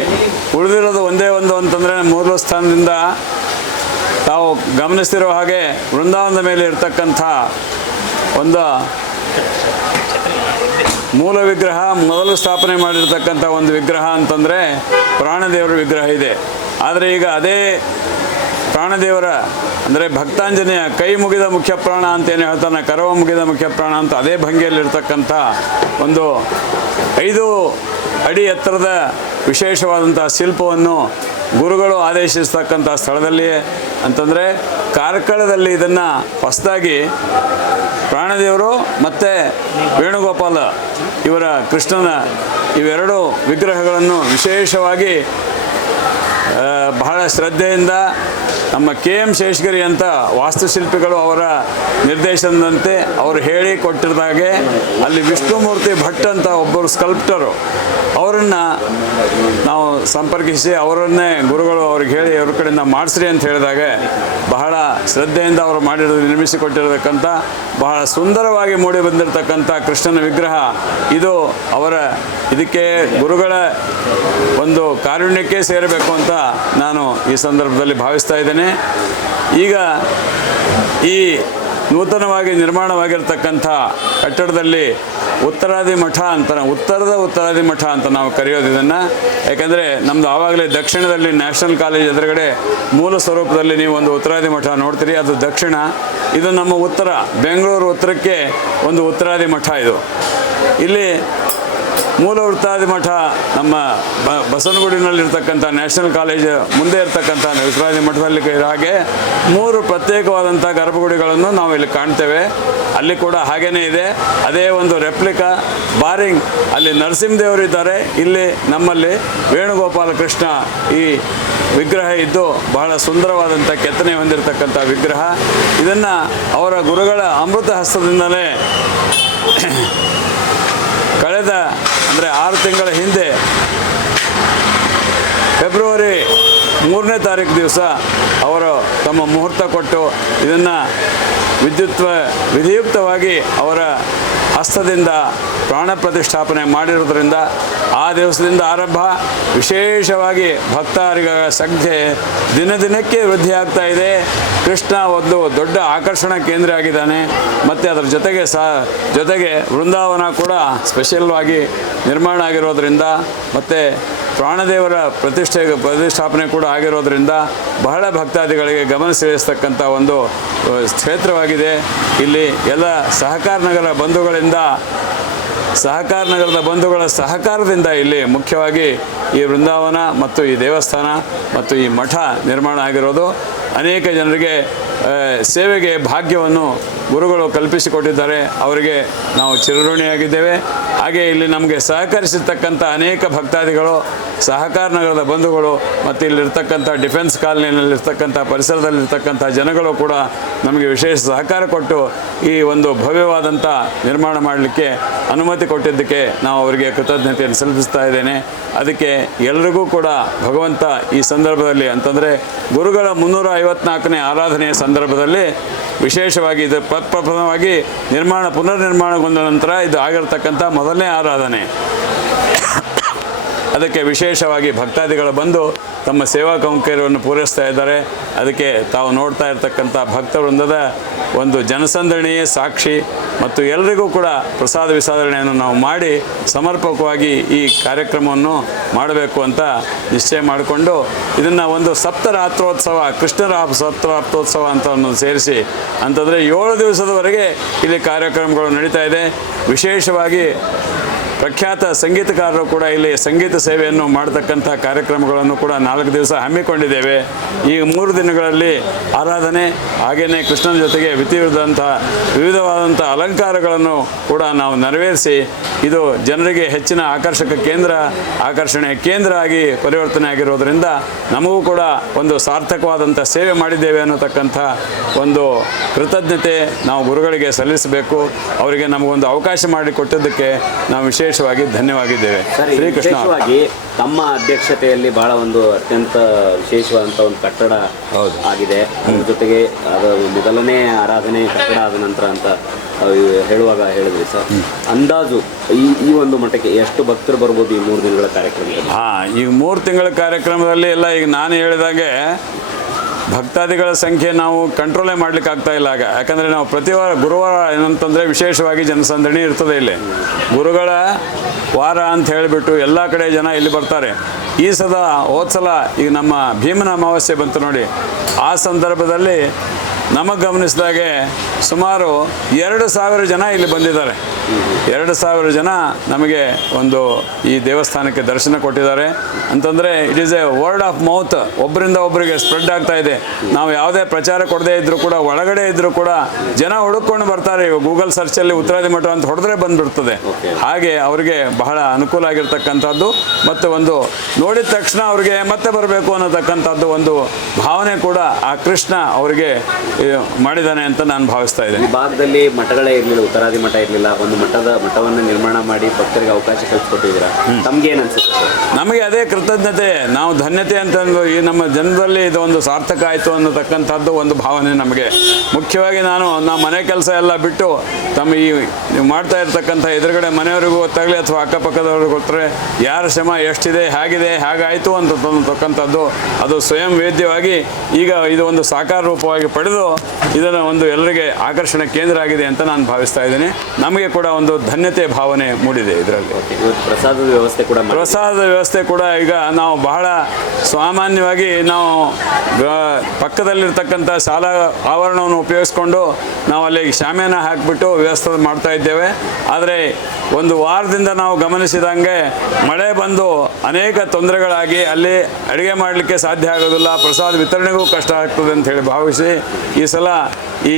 ಉಳಿದಿರೋದು ಒಂದೇ ಒಂದು ಅಂತಂದರೆ ಮೂಲ ಸ್ಥಾನದಿಂದ ತಾವು ಗಮನಿಸ್ತಿರೋ ಹಾಗೆ ವೃಂದಾವನದ ಮೇಲೆ ಇರ್ತಕ್ಕಂಥ ಒಂದು ಮೂಲ ವಿಗ್ರಹ, ಮೊದಲು ಸ್ಥಾಪನೆ ಮಾಡಿರ್ತಕ್ಕಂಥ ಒಂದು ವಿಗ್ರಹ ಅಂತಂದರೆ ಪ್ರಾಣದೇವರ ವಿಗ್ರಹ ಇದೆ. ಆದರೆ ಈಗ ಅದೇ ಪ್ರಾಣದೇವರ ಅಂದರೆ ಭಕ್ತಾಂಜನೇಯ ಕೈ ಮುಗಿದ ಮುಖ್ಯ ಪ್ರಾಣ ಅಂತೇನು ಹೇಳ್ತಾನೆ, ಕರವ ಮುಗಿದ ಮುಖ್ಯ ಪ್ರಾಣ ಅಂತ ಅದೇ ಭಂಗಿಯಲ್ಲಿರ್ತಕ್ಕಂಥ ಒಂದು 5 ಅಡಿ ಎತ್ತರದ ವಿಶೇಷವಾದಂಥ ಶಿಲ್ಪವನ್ನು ಗುರುಗಳು ಆದೇಶಿಸ್ತಕ್ಕಂಥ ಸ್ಥಳದಲ್ಲಿ ಅಂತಂದರೆ ಕಾರ್ಕಳದಲ್ಲಿ ಇದನ್ನು ಹೊಸದಾಗಿ ಪ್ರಾಣದೇವರು ಮತ್ತು ವೇಣುಗೋಪಾಲ ಇವರ ಕೃಷ್ಣನ ಇವೆರಡು ವಿಗ್ರಹಗಳನ್ನು ವಿಶೇಷವಾಗಿ ಬಹಳ ಶ್ರದ್ಧೆಯಿಂದ ನಮ್ಮ KM ಶೇಷಗಿರಿ ಅಂತ ವಾಸ್ತುಶಿಲ್ಪಿಗಳು ಅವರ ನಿರ್ದೇಶನದಂತೆ ಅವರು ಹೇಳಿ ಕೊಟ್ಟಿದ್ದಾಗೆ ಅಲ್ಲಿ ವಿಷ್ಣುಮೂರ್ತಿ ಭಟ್ ಅಂತ ಒಬ್ಬರು ಸ್ಕಲ್ಪ್ಟರು ಅವರನ್ನು ನಾವು ಸಂಪರ್ಕಿಸಿ ಅವರನ್ನೇ ಗುರುಗಳು ಅವ್ರಿಗೆ ಹೇಳಿ ಅವ್ರ ಕಡೆಯಿಂದ ಮಾಡಿಸ್ರಿ ಅಂತ ಹೇಳಿದಾಗ ಬಹಳ ಶ್ರದ್ಧೆಯಿಂದ ಅವರು ನಿರ್ಮಿಸಿಕೊಟ್ಟಿರತಕ್ಕಂಥ ಬಹಳ ಸುಂದರವಾಗಿ ಮೂಡಿ ಬಂದಿರತಕ್ಕಂಥ ಕೃಷ್ಣನ ವಿಗ್ರಹ ಇದು. ಅವರ ಇದಕ್ಕೆ ಗುರುಗಳ ಒಂದು ಕಾರುಣ್ಯಕ್ಕೆ ಸೇರಬೇಕು ಅಂತ ನಾನು ಈ ಸಂದರ್ಭದಲ್ಲಿ ಭಾವಿಸ್ತಾ ಇದ್ದೇನೆ. ಈಗ ಈ ನೂತನವಾಗಿ ನಿರ್ಮಾಣವಾಗಿರ್ತಕ್ಕಂಥ ಕಟ್ಟಡದಲ್ಲಿ ಉತ್ತರಾದಿ ಮಠ ಅಂತ ಉತ್ತರಾದಿ ಮಠ ಅಂತ ನಾವು ಕರೆಯೋದು ಇದನ್ನು. ಯಾಕೆಂದರೆ ನಮ್ಮದು ಆವಾಗಲೇ ದಕ್ಷಿಣದಲ್ಲಿ ನ್ಯಾಷನಲ್ ಕಾಲೇಜ್ ಎದುರುಗಡೆ ಮೂಲ ಸ್ವರೂಪದಲ್ಲಿ ನೀವು ಒಂದು ಉತ್ತರಾದಿ ಮಠ ನೋಡ್ತೀರಿ, ಅದು ದಕ್ಷಿಣ. ಇದು ನಮ್ಮ ಉತ್ತರ, ಬೆಂಗಳೂರು ಉತ್ತರಕ್ಕೆ ಒಂದು ಉತ್ತರಾದಿ ಮಠ ಇದು. ಇಲ್ಲಿ ಮೂಲ ಉತ್ತರಾದಿ ಮಠ ನಮ್ಮ ಬಸವನಗುಡಿನಲ್ಲಿರ್ತಕ್ಕಂಥ ನ್ಯಾಷನಲ್ ಕಾಲೇಜ್ ಮುಂದೆ ಇರ್ತಕ್ಕಂಥ ಉತ್ತರಾದಿ ಮಠದಲ್ಲಿ ಹಾಗೆ 3 ಪ್ರತ್ಯೇಕವಾದಂಥ ಗರ್ಭಗುಡಿಗಳನ್ನು ನಾವು ಇಲ್ಲಿ ಕಾಣ್ತೇವೆ. ಅಲ್ಲಿ ಕೂಡ ಹಾಗೇ ಇದೆ, ಅದೇ ಒಂದು ರೆಪ್ಲಿಕಾ ಬಾರಿಂಗ್. ಅಲ್ಲಿ ನರಸಿಂಹದೇವರು ಇದ್ದಾರೆ, ಇಲ್ಲಿ ನಮ್ಮಲ್ಲಿ ವೇಣುಗೋಪಾಲ ಕೃಷ್ಣ ಈ ವಿಗ್ರಹ ಇದ್ದು ಬಹಳ ಸುಂದರವಾದಂಥ ಕೆತ್ತನೆ ಹೊಂದಿರತಕ್ಕಂಥ ವಿಗ್ರಹ. ಇದನ್ನು ಅವರ ಗುರುಗಳ ಅಮೃತ ಹಸ್ತದಿಂದಲೇ ಕಳೆದ ಅಂದರೆ 6 ತಿಂಗಳ ಹಿಂದೆ ಫೆಬ್ರವರಿ 3ನೇ ತಾರೀಕು ದಿವಸ ಅವರು ತಮ್ಮ ಮುಹೂರ್ತ ಕೊಟ್ಟು ಇದನ್ನು ವಿಧಿಯುಕ್ತವಾಗಿ ಅವರ ಹಸ್ತದಿಂದ ಪ್ರಾಣ ಪ್ರತಿಷ್ಠಾಪನೆ ಮಾಡಿರೋದ್ರಿಂದ ಆ ದಿವಸದಿಂದ ಆರಂಭ ವಿಶೇಷವಾಗಿ ಭಕ್ತರಿಗ ಸಂಖ್ಯೆ ದಿನದಿನಕ್ಕೆ ವೃದ್ಧಿ ಆಗ್ತಾ ಇದೆ. ಕೃಷ್ಣ ಒಂದು ದೊಡ್ಡ ಆಕರ್ಷಣಾ ಕೇಂದ್ರ ಆಗಿದ್ದಾನೆ. ಮತ್ತು ಅದರ ಜೊತೆಗೆ ವೃಂದಾವನ ಕೂಡ ಸ್ಪೆಷಲ್ವಾಗಿ ನಿರ್ಮಾಣ ಆಗಿರೋದ್ರಿಂದ ಮತ್ತು ಪ್ರಾಣದೇವರ ಪ್ರತಿಷ್ಠಾಪನೆ ಕೂಡ ಆಗಿರೋದ್ರಿಂದ ಬಹಳ ಭಕ್ತಾದಿಗಳಿಗೆ ಗಮನ ಸೆಳೆಸ್ತಕ್ಕಂಥ ಒಂದು ಕ್ಷೇತ್ರವಾಗಿದೆ. ಇಲ್ಲಿ ಎಲ್ಲ ಸಹಕಾರ ನಗರದ ಬಂಧುಗಳ ಸಹಕಾರದಿಂದ ಇಲ್ಲಿ ಮುಖ್ಯವಾಗಿ ಈ ವೃಂದಾವನ ಮತ್ತು ಈ ದೇವಸ್ಥಾನ ಮತ್ತು ಈ ಮಠ ನಿರ್ಮಾಣ ಆಗಿರೋದು ಅನೇಕ ಜನರಿಗೆ ಸೇವೆಗೆ ಭಾಗ್ಯವನ್ನು ಗುರುಗಳು ಕಲ್ಪಿಸಿಕೊಟ್ಟಿದ್ದಾರೆ. ಅವರಿಗೆ ನಾವು ಚಿರಋಣಿಯಾಗಿದ್ದೇವೆ. ಹಾಗೆ ಇಲ್ಲಿ ನಮಗೆ ಸಹಕರಿಸಿರ್ತಕ್ಕಂಥ ಅನೇಕ ಭಕ್ತಾದಿಗಳು, ಸಹಕಾರ ನಗರದ ಬಂಧುಗಳು ಮತ್ತು ಇಲ್ಲಿರ್ತಕ್ಕಂಥ ಡಿಫೆನ್ಸ್ ಕಾಲೋನಿಯಲ್ಲಿರ್ತಕ್ಕಂಥ ಪರಿಸರದಲ್ಲಿರ್ತಕ್ಕಂಥ ಜನಗಳು ಕೂಡ ನಮಗೆ ವಿಶೇಷ ಸಹಕಾರ ಕೊಟ್ಟು ಈ ಒಂದು ಭವ್ಯವಾದಂಥ ನಿರ್ಮಾಣ ಮಾಡಲಿಕ್ಕೆ ಅನುಮತಿ ಕೊಟ್ಟಿದ್ದಕ್ಕೆ ನಾವು ಅವರಿಗೆ ಕೃತಜ್ಞತೆಯನ್ನು ಸಲ್ಲಿಸ್ತಾ ಇದ್ದೇನೆ. ಅದಕ್ಕೆ ಎಲ್ರಿಗೂ ಕೂಡ ಭಗವಂತ ಈ ಸಂದರ್ಭದಲ್ಲಿ ಅಂತಂದರೆ ಗುರುಗಳ 354ನೇ ಆರಾಧನೆಯ ಸಂದರ್ಭದಲ್ಲಿ ವಿಶೇಷವಾಗಿ ಇದು ಪ್ರಪ್ರಥಮವಾಗಿ ಪುನರ್ನಿರ್ಮಾಣಗೊಂಡ ನಂತರ ಇದು ಆಗಿರತಕ್ಕಂಥ ಮೊದಲನೇ ಆರಾಧನೆ. ಅದಕ್ಕೆ ವಿಶೇಷವಾಗಿ ಭಕ್ತಾದಿಗಳು ಬಂದು ತಮ್ಮ ಸೇವಾ ಕೈಂಕರ್ಯವನ್ನು ಪೂರೈಸ್ತಾ ಇದ್ದಾರೆ. ಅದಕ್ಕೆ ತಾವು ನೋಡ್ತಾ ಇರತಕ್ಕಂಥ ಭಕ್ತವೃಂದದ ಒಂದು ಜನಸಂದಣಿಯೇ ಸಾಕ್ಷಿ. ಮತ್ತು ಎಲ್ಲರಿಗೂ ಕೂಡ ಪ್ರಸಾದ ವಿಸಾರಣೆಯನ್ನು ನಾವು ಮಾಡಿ ಸಮರ್ಪಕವಾಗಿ ಈ ಕಾರ್ಯಕ್ರಮವನ್ನು ಮಾಡಬೇಕು ಅಂತ ನಿಶ್ಚಯ ಮಾಡಿಕೊಂಡು ಇದನ್ನು ಒಂದು ಸಪ್ತರಾತ್ರೋತ್ಸವ, ಕೃಷ್ಣರ ಸಪ್ತರಾತ್ರೋತ್ಸವ ಅಂತ ಸೇರಿಸಿ ಅಂತಂದರೆ 7 ದಿವಸದವರೆಗೆ ಇಲ್ಲಿ ಕಾರ್ಯಕ್ರಮಗಳು ನಡೀತಾ ಇದೆ. ವಿಶೇಷವಾಗಿ ಪ್ರಖ್ಯಾತ ಸಂಗೀತಕಾರರು ಕೂಡ ಇಲ್ಲಿ ಸಂಗೀತ ಸೇವೆಯನ್ನು ಮಾಡತಕ್ಕಂಥ ಕಾರ್ಯಕ್ರಮಗಳನ್ನು ಕೂಡ 4 ದಿವಸ ಹಮ್ಮಿಕೊಂಡಿದ್ದೇವೆ. ಈ 3 ದಿನಗಳಲ್ಲಿ ಆರಾಧನೆ ಹಾಗೆಯೇ ಕೃಷ್ಣನ ಜೊತೆಗೆ ವಿವಿಧವಾದಂಥ ಅಲಂಕಾರಗಳನ್ನು ಕೂಡ ನಾವು ನೆರವೇರಿಸಿ ಇದು ಜನರಿಗೆ ಹೆಚ್ಚಿನ ಆಕರ್ಷಣೆಯ ಕೇಂದ್ರ ಆಗಿ ಪರಿವರ್ತನೆ ಆಗಿರೋದರಿಂದ ನಮಗೂ ಕೂಡ ಒಂದು ಸಾರ್ಥಕವಾದಂಥ ಸೇವೆ ಮಾಡಿದ್ದೇವೆ ಅನ್ನತಕ್ಕಂಥ ಒಂದು ಕೃತಜ್ಞತೆ ನಾವು ಗುರುಗಳಿಗೆ ಸಲ್ಲಿಸಬೇಕು. ಅವರಿಗೆ ನಮಗೊಂದು ಅವಕಾಶ ಮಾಡಿಕೊಟ್ಟಿದ್ದಕ್ಕೆ ನಾವು ವಿಶೇಷವಾಗಿ ಧನ್ಯವಾಗಿದ್ದೇವೆ. ಶ್ರೀಕೃಷ್ಣ. ವಿಶೇಷವಾಗಿ ತಮ್ಮ ಅಧ್ಯಕ್ಷತೆಯಲ್ಲಿ ಬಹಳ ಒಂದು ಅತ್ಯಂತ ವಿಶೇಷವಾದಂಥ ಒಂದು ಕಟ್ಟಡ ಆಗಿದೆ. ಅದ್ರ ಜೊತೆಗೆ ಅದು ಮೊದಲನೇ ಆರಾಧನೆ ಕಟ್ಟಡ ಆದ ನಂತರ ಅಂತ ಹೇಳುವಾಗ ಹೇಳಿದ್ರಿ ಸರ್, ಅಂದಾಜು ಈ ಒಂದು ಮಟ್ಟಕ್ಕೆ ಎಷ್ಟು ಭಕ್ತರು ಬರ್ಬೋದು ಈ 3 ದಿನಗಳ ಕಾರ್ಯಕ್ರಮದಲ್ಲಿ? ಈಗ 3 ತಿಂಗಳ ಕಾರ್ಯಕ್ರಮದಲ್ಲಿ ಎಲ್ಲ ಈಗ ನಾನು ಹೇಳಿದಾಗೆ ಭಕ್ತಾದಿಗಳ ಸಂಖ್ಯೆ ನಾವು ಕಂಟ್ರೋಲೇ ಮಾಡ್ಲಿಕ್ಕೆ ಆಗ್ತಾ ಇಲ್ಲ. ಯಾಕಂದರೆ ನಾವು ಗುರುವಾರ ಏನಂತಂದರೆ ವಿಶೇಷವಾಗಿ ಜನಸಂದಣಿ ಇರ್ತದೆ. ಇಲ್ಲಿ ಗುರುಗಳ ವಾರ ಅಂತ ಹೇಳಿಬಿಟ್ಟು ಎಲ್ಲ ಕಡೆ ಜನ ಇಲ್ಲಿ ಬರ್ತಾರೆ. ಈ ಹೋದ್ಸಲ ಈಗ ನಮ್ಮ ಭೀಮನ ಅಮಾವಾಸ್ಯೆ ಬಂತು ನೋಡಿ, ಆ ಸಂದರ್ಭದಲ್ಲಿ ನಮಗೆ ಗಮನಿಸಿದಾಗೆ ಸುಮಾರು 2,000 ಜನ ಇಲ್ಲಿ ಬಂದಿದ್ದಾರೆ. 2,000 ಜನ ನಮಗೆ ಒಂದು ಈ ದೇವಸ್ಥಾನಕ್ಕೆ ದರ್ಶನ ಕೊಟ್ಟಿದ್ದಾರೆ. ಅಂತಂದರೆ it is A word of mouth, ಒಬ್ಬರಿಂದ ಒಬ್ಬರಿಗೆ ಸ್ಪ್ರೆಡ್ ಆಗ್ತಾ ಇದೆ. ನಾವು ಯಾವುದೇ ಪ್ರಚಾರ ಕೊಡದೇ ಇದ್ದರೂ ಕೂಡ ಒಳಗಡೆ ಇದ್ದರೂ ಕೂಡ ಜನ ಹುಡುಕೊಂಡು ಬರ್ತಾರೆ. ಗೂಗಲ್ ಸರ್ಚಲ್ಲಿ ಉತ್ತರಾದಿ ಮಠ ಅಂತ ಹೊಡೆದ್ರೆ ಬಂದುಬಿಡ್ತದೆ. ಹಾಗೆ ಅವರಿಗೆ ಬಹಳ ಅನುಕೂಲ ಆಗಿರ್ತಕ್ಕಂಥದ್ದು ಮತ್ತು ಒಂದು ನೋಡಿದ ತಕ್ಷಣ ಅವ್ರಿಗೆ ಮತ್ತೆ ಬರಬೇಕು ಅನ್ನತಕ್ಕಂಥದ್ದು ಒಂದು ಭಾವನೆ ಕೂಡ ಆ ಕೃಷ್ಣ ಅವರಿಗೆ ಮಾಡಿದ್ದಾನೆ ಅಂತ ನಾನು ಭಾವಿಸ್ತಾ ಇದ್ದೇನೆ. ಈ ಭಾಗದಲ್ಲಿ ಮಠಗಳೇ ಇರಲಿಲ್ಲ, ಉತ್ತರಾದಿ ಮಠ ಇರಲಿಲ್ಲ. ಒಂದು ಮಠವನ್ನು ನಿರ್ಮಾಣ ಮಾಡಿ ಭಕ್ತರಿಗೆ ಅವಕಾಶ ಕಲ್ಪಿಸ್ಕೊಟ್ಟಿದ್ದೀರಾ. ತಮ್ಗೆ ಏನು ಅನ್ಸುತ್ತೆ? ನಮಗೆ ಅದೇ ಕೃತಜ್ಞತೆ, ನಾವು ಧನ್ಯತೆ ಅಂತಂದು ಈ ನಮ್ಮ ಜನರಲ್ಲಿ ಇದು ಒಂದು ಸಾರ್ಥಕ ಆಯಿತು ಅನ್ನತಕ್ಕಂಥದ್ದು ಒಂದು ಭಾವನೆ ನಮಗೆ. ಮುಖ್ಯವಾಗಿ ನಮ್ಮ ಮನೆ ಕೆಲಸ ಎಲ್ಲ ಬಿಟ್ಟು ತಮ್ಮ ನೀವು ಮಾಡ್ತಾ ಇರ್ತಕ್ಕಂಥ ಎದುರುಗಡೆ ಮನೆಯವರಿಗೂ ಗೊತ್ತಾಗಲಿ ಅಥವಾ ಅಕ್ಕಪಕ್ಕದವ್ರಿಗೆ ಗೊತ್ತರೆ ಯಾರ ಶ್ರಮ ಎಷ್ಟಿದೆ, ಹೇಗಾಯಿತು ಅಂತಕ್ಕಂಥದ್ದು ಅದು ಸ್ವಯಂ ವೇದ್ಯವಾಗಿ ಈಗ ಇದು ಒಂದು ಸಾಕಾರ ರೂಪವಾಗಿ ಪಡೆದು ಇದನ್ನು ಒಂದು ಎಲ್ಲರಿಗೆ ಆಕರ್ಷಣೆ ಕೇಂದ್ರ ಆಗಿದೆ ಅಂತ ನಾನು ಭಾವಿಸ್ತಾ ಇದ್ದೀನಿ. ನಮಗೆ ಕೂಡ ಒಂದು ಧನ್ಯತೆ ಭಾವನೆ ಮೂಡಿದೆ ಇದರಲ್ಲಿ. ಪ್ರಸಾದದ ವ್ಯವಸ್ಥೆ ಕೂಡ ಈಗ ನಾವು ಬಹಳ ಸಾಮಾನ್ಯವಾಗಿ ನಾವು ಪಕ್ಕದಲ್ಲಿರ್ತಕ್ಕಂಥ ಶಾಲಾ ಆವರಣವನ್ನು ಉಪಯೋಗಿಸ್ಕೊಂಡು ನಾವು ಅಲ್ಲಿ ಶಾಮಿಯಾನ ಹಾಕಿಬಿಟ್ಟು ವ್ಯವಸ್ಥೆ ಮಾಡ್ತಾ ಇದ್ದೇವೆ. ಆದರೆ ಒಂದು ವಾರದಿಂದ ನಾವು ಗಮನಿಸಿದಂಗೆ ಮಳೆ ಬಂದು ಅನೇಕ ತೊಂದರೆಗಳಾಗಿ ಅಲ್ಲಿ ಅಡುಗೆ ಮಾಡಲಿಕ್ಕೆ ಸಾಧ್ಯ ಆಗೋದಿಲ್ಲ, ಪ್ರಸಾದ ವಿತರಣೆಗೂ ಕಷ್ಟ ಆಗ್ತದೆ ಅಂತ ಹೇಳಿ ಭಾವಿಸಿ ಈ ಸಲ ಈ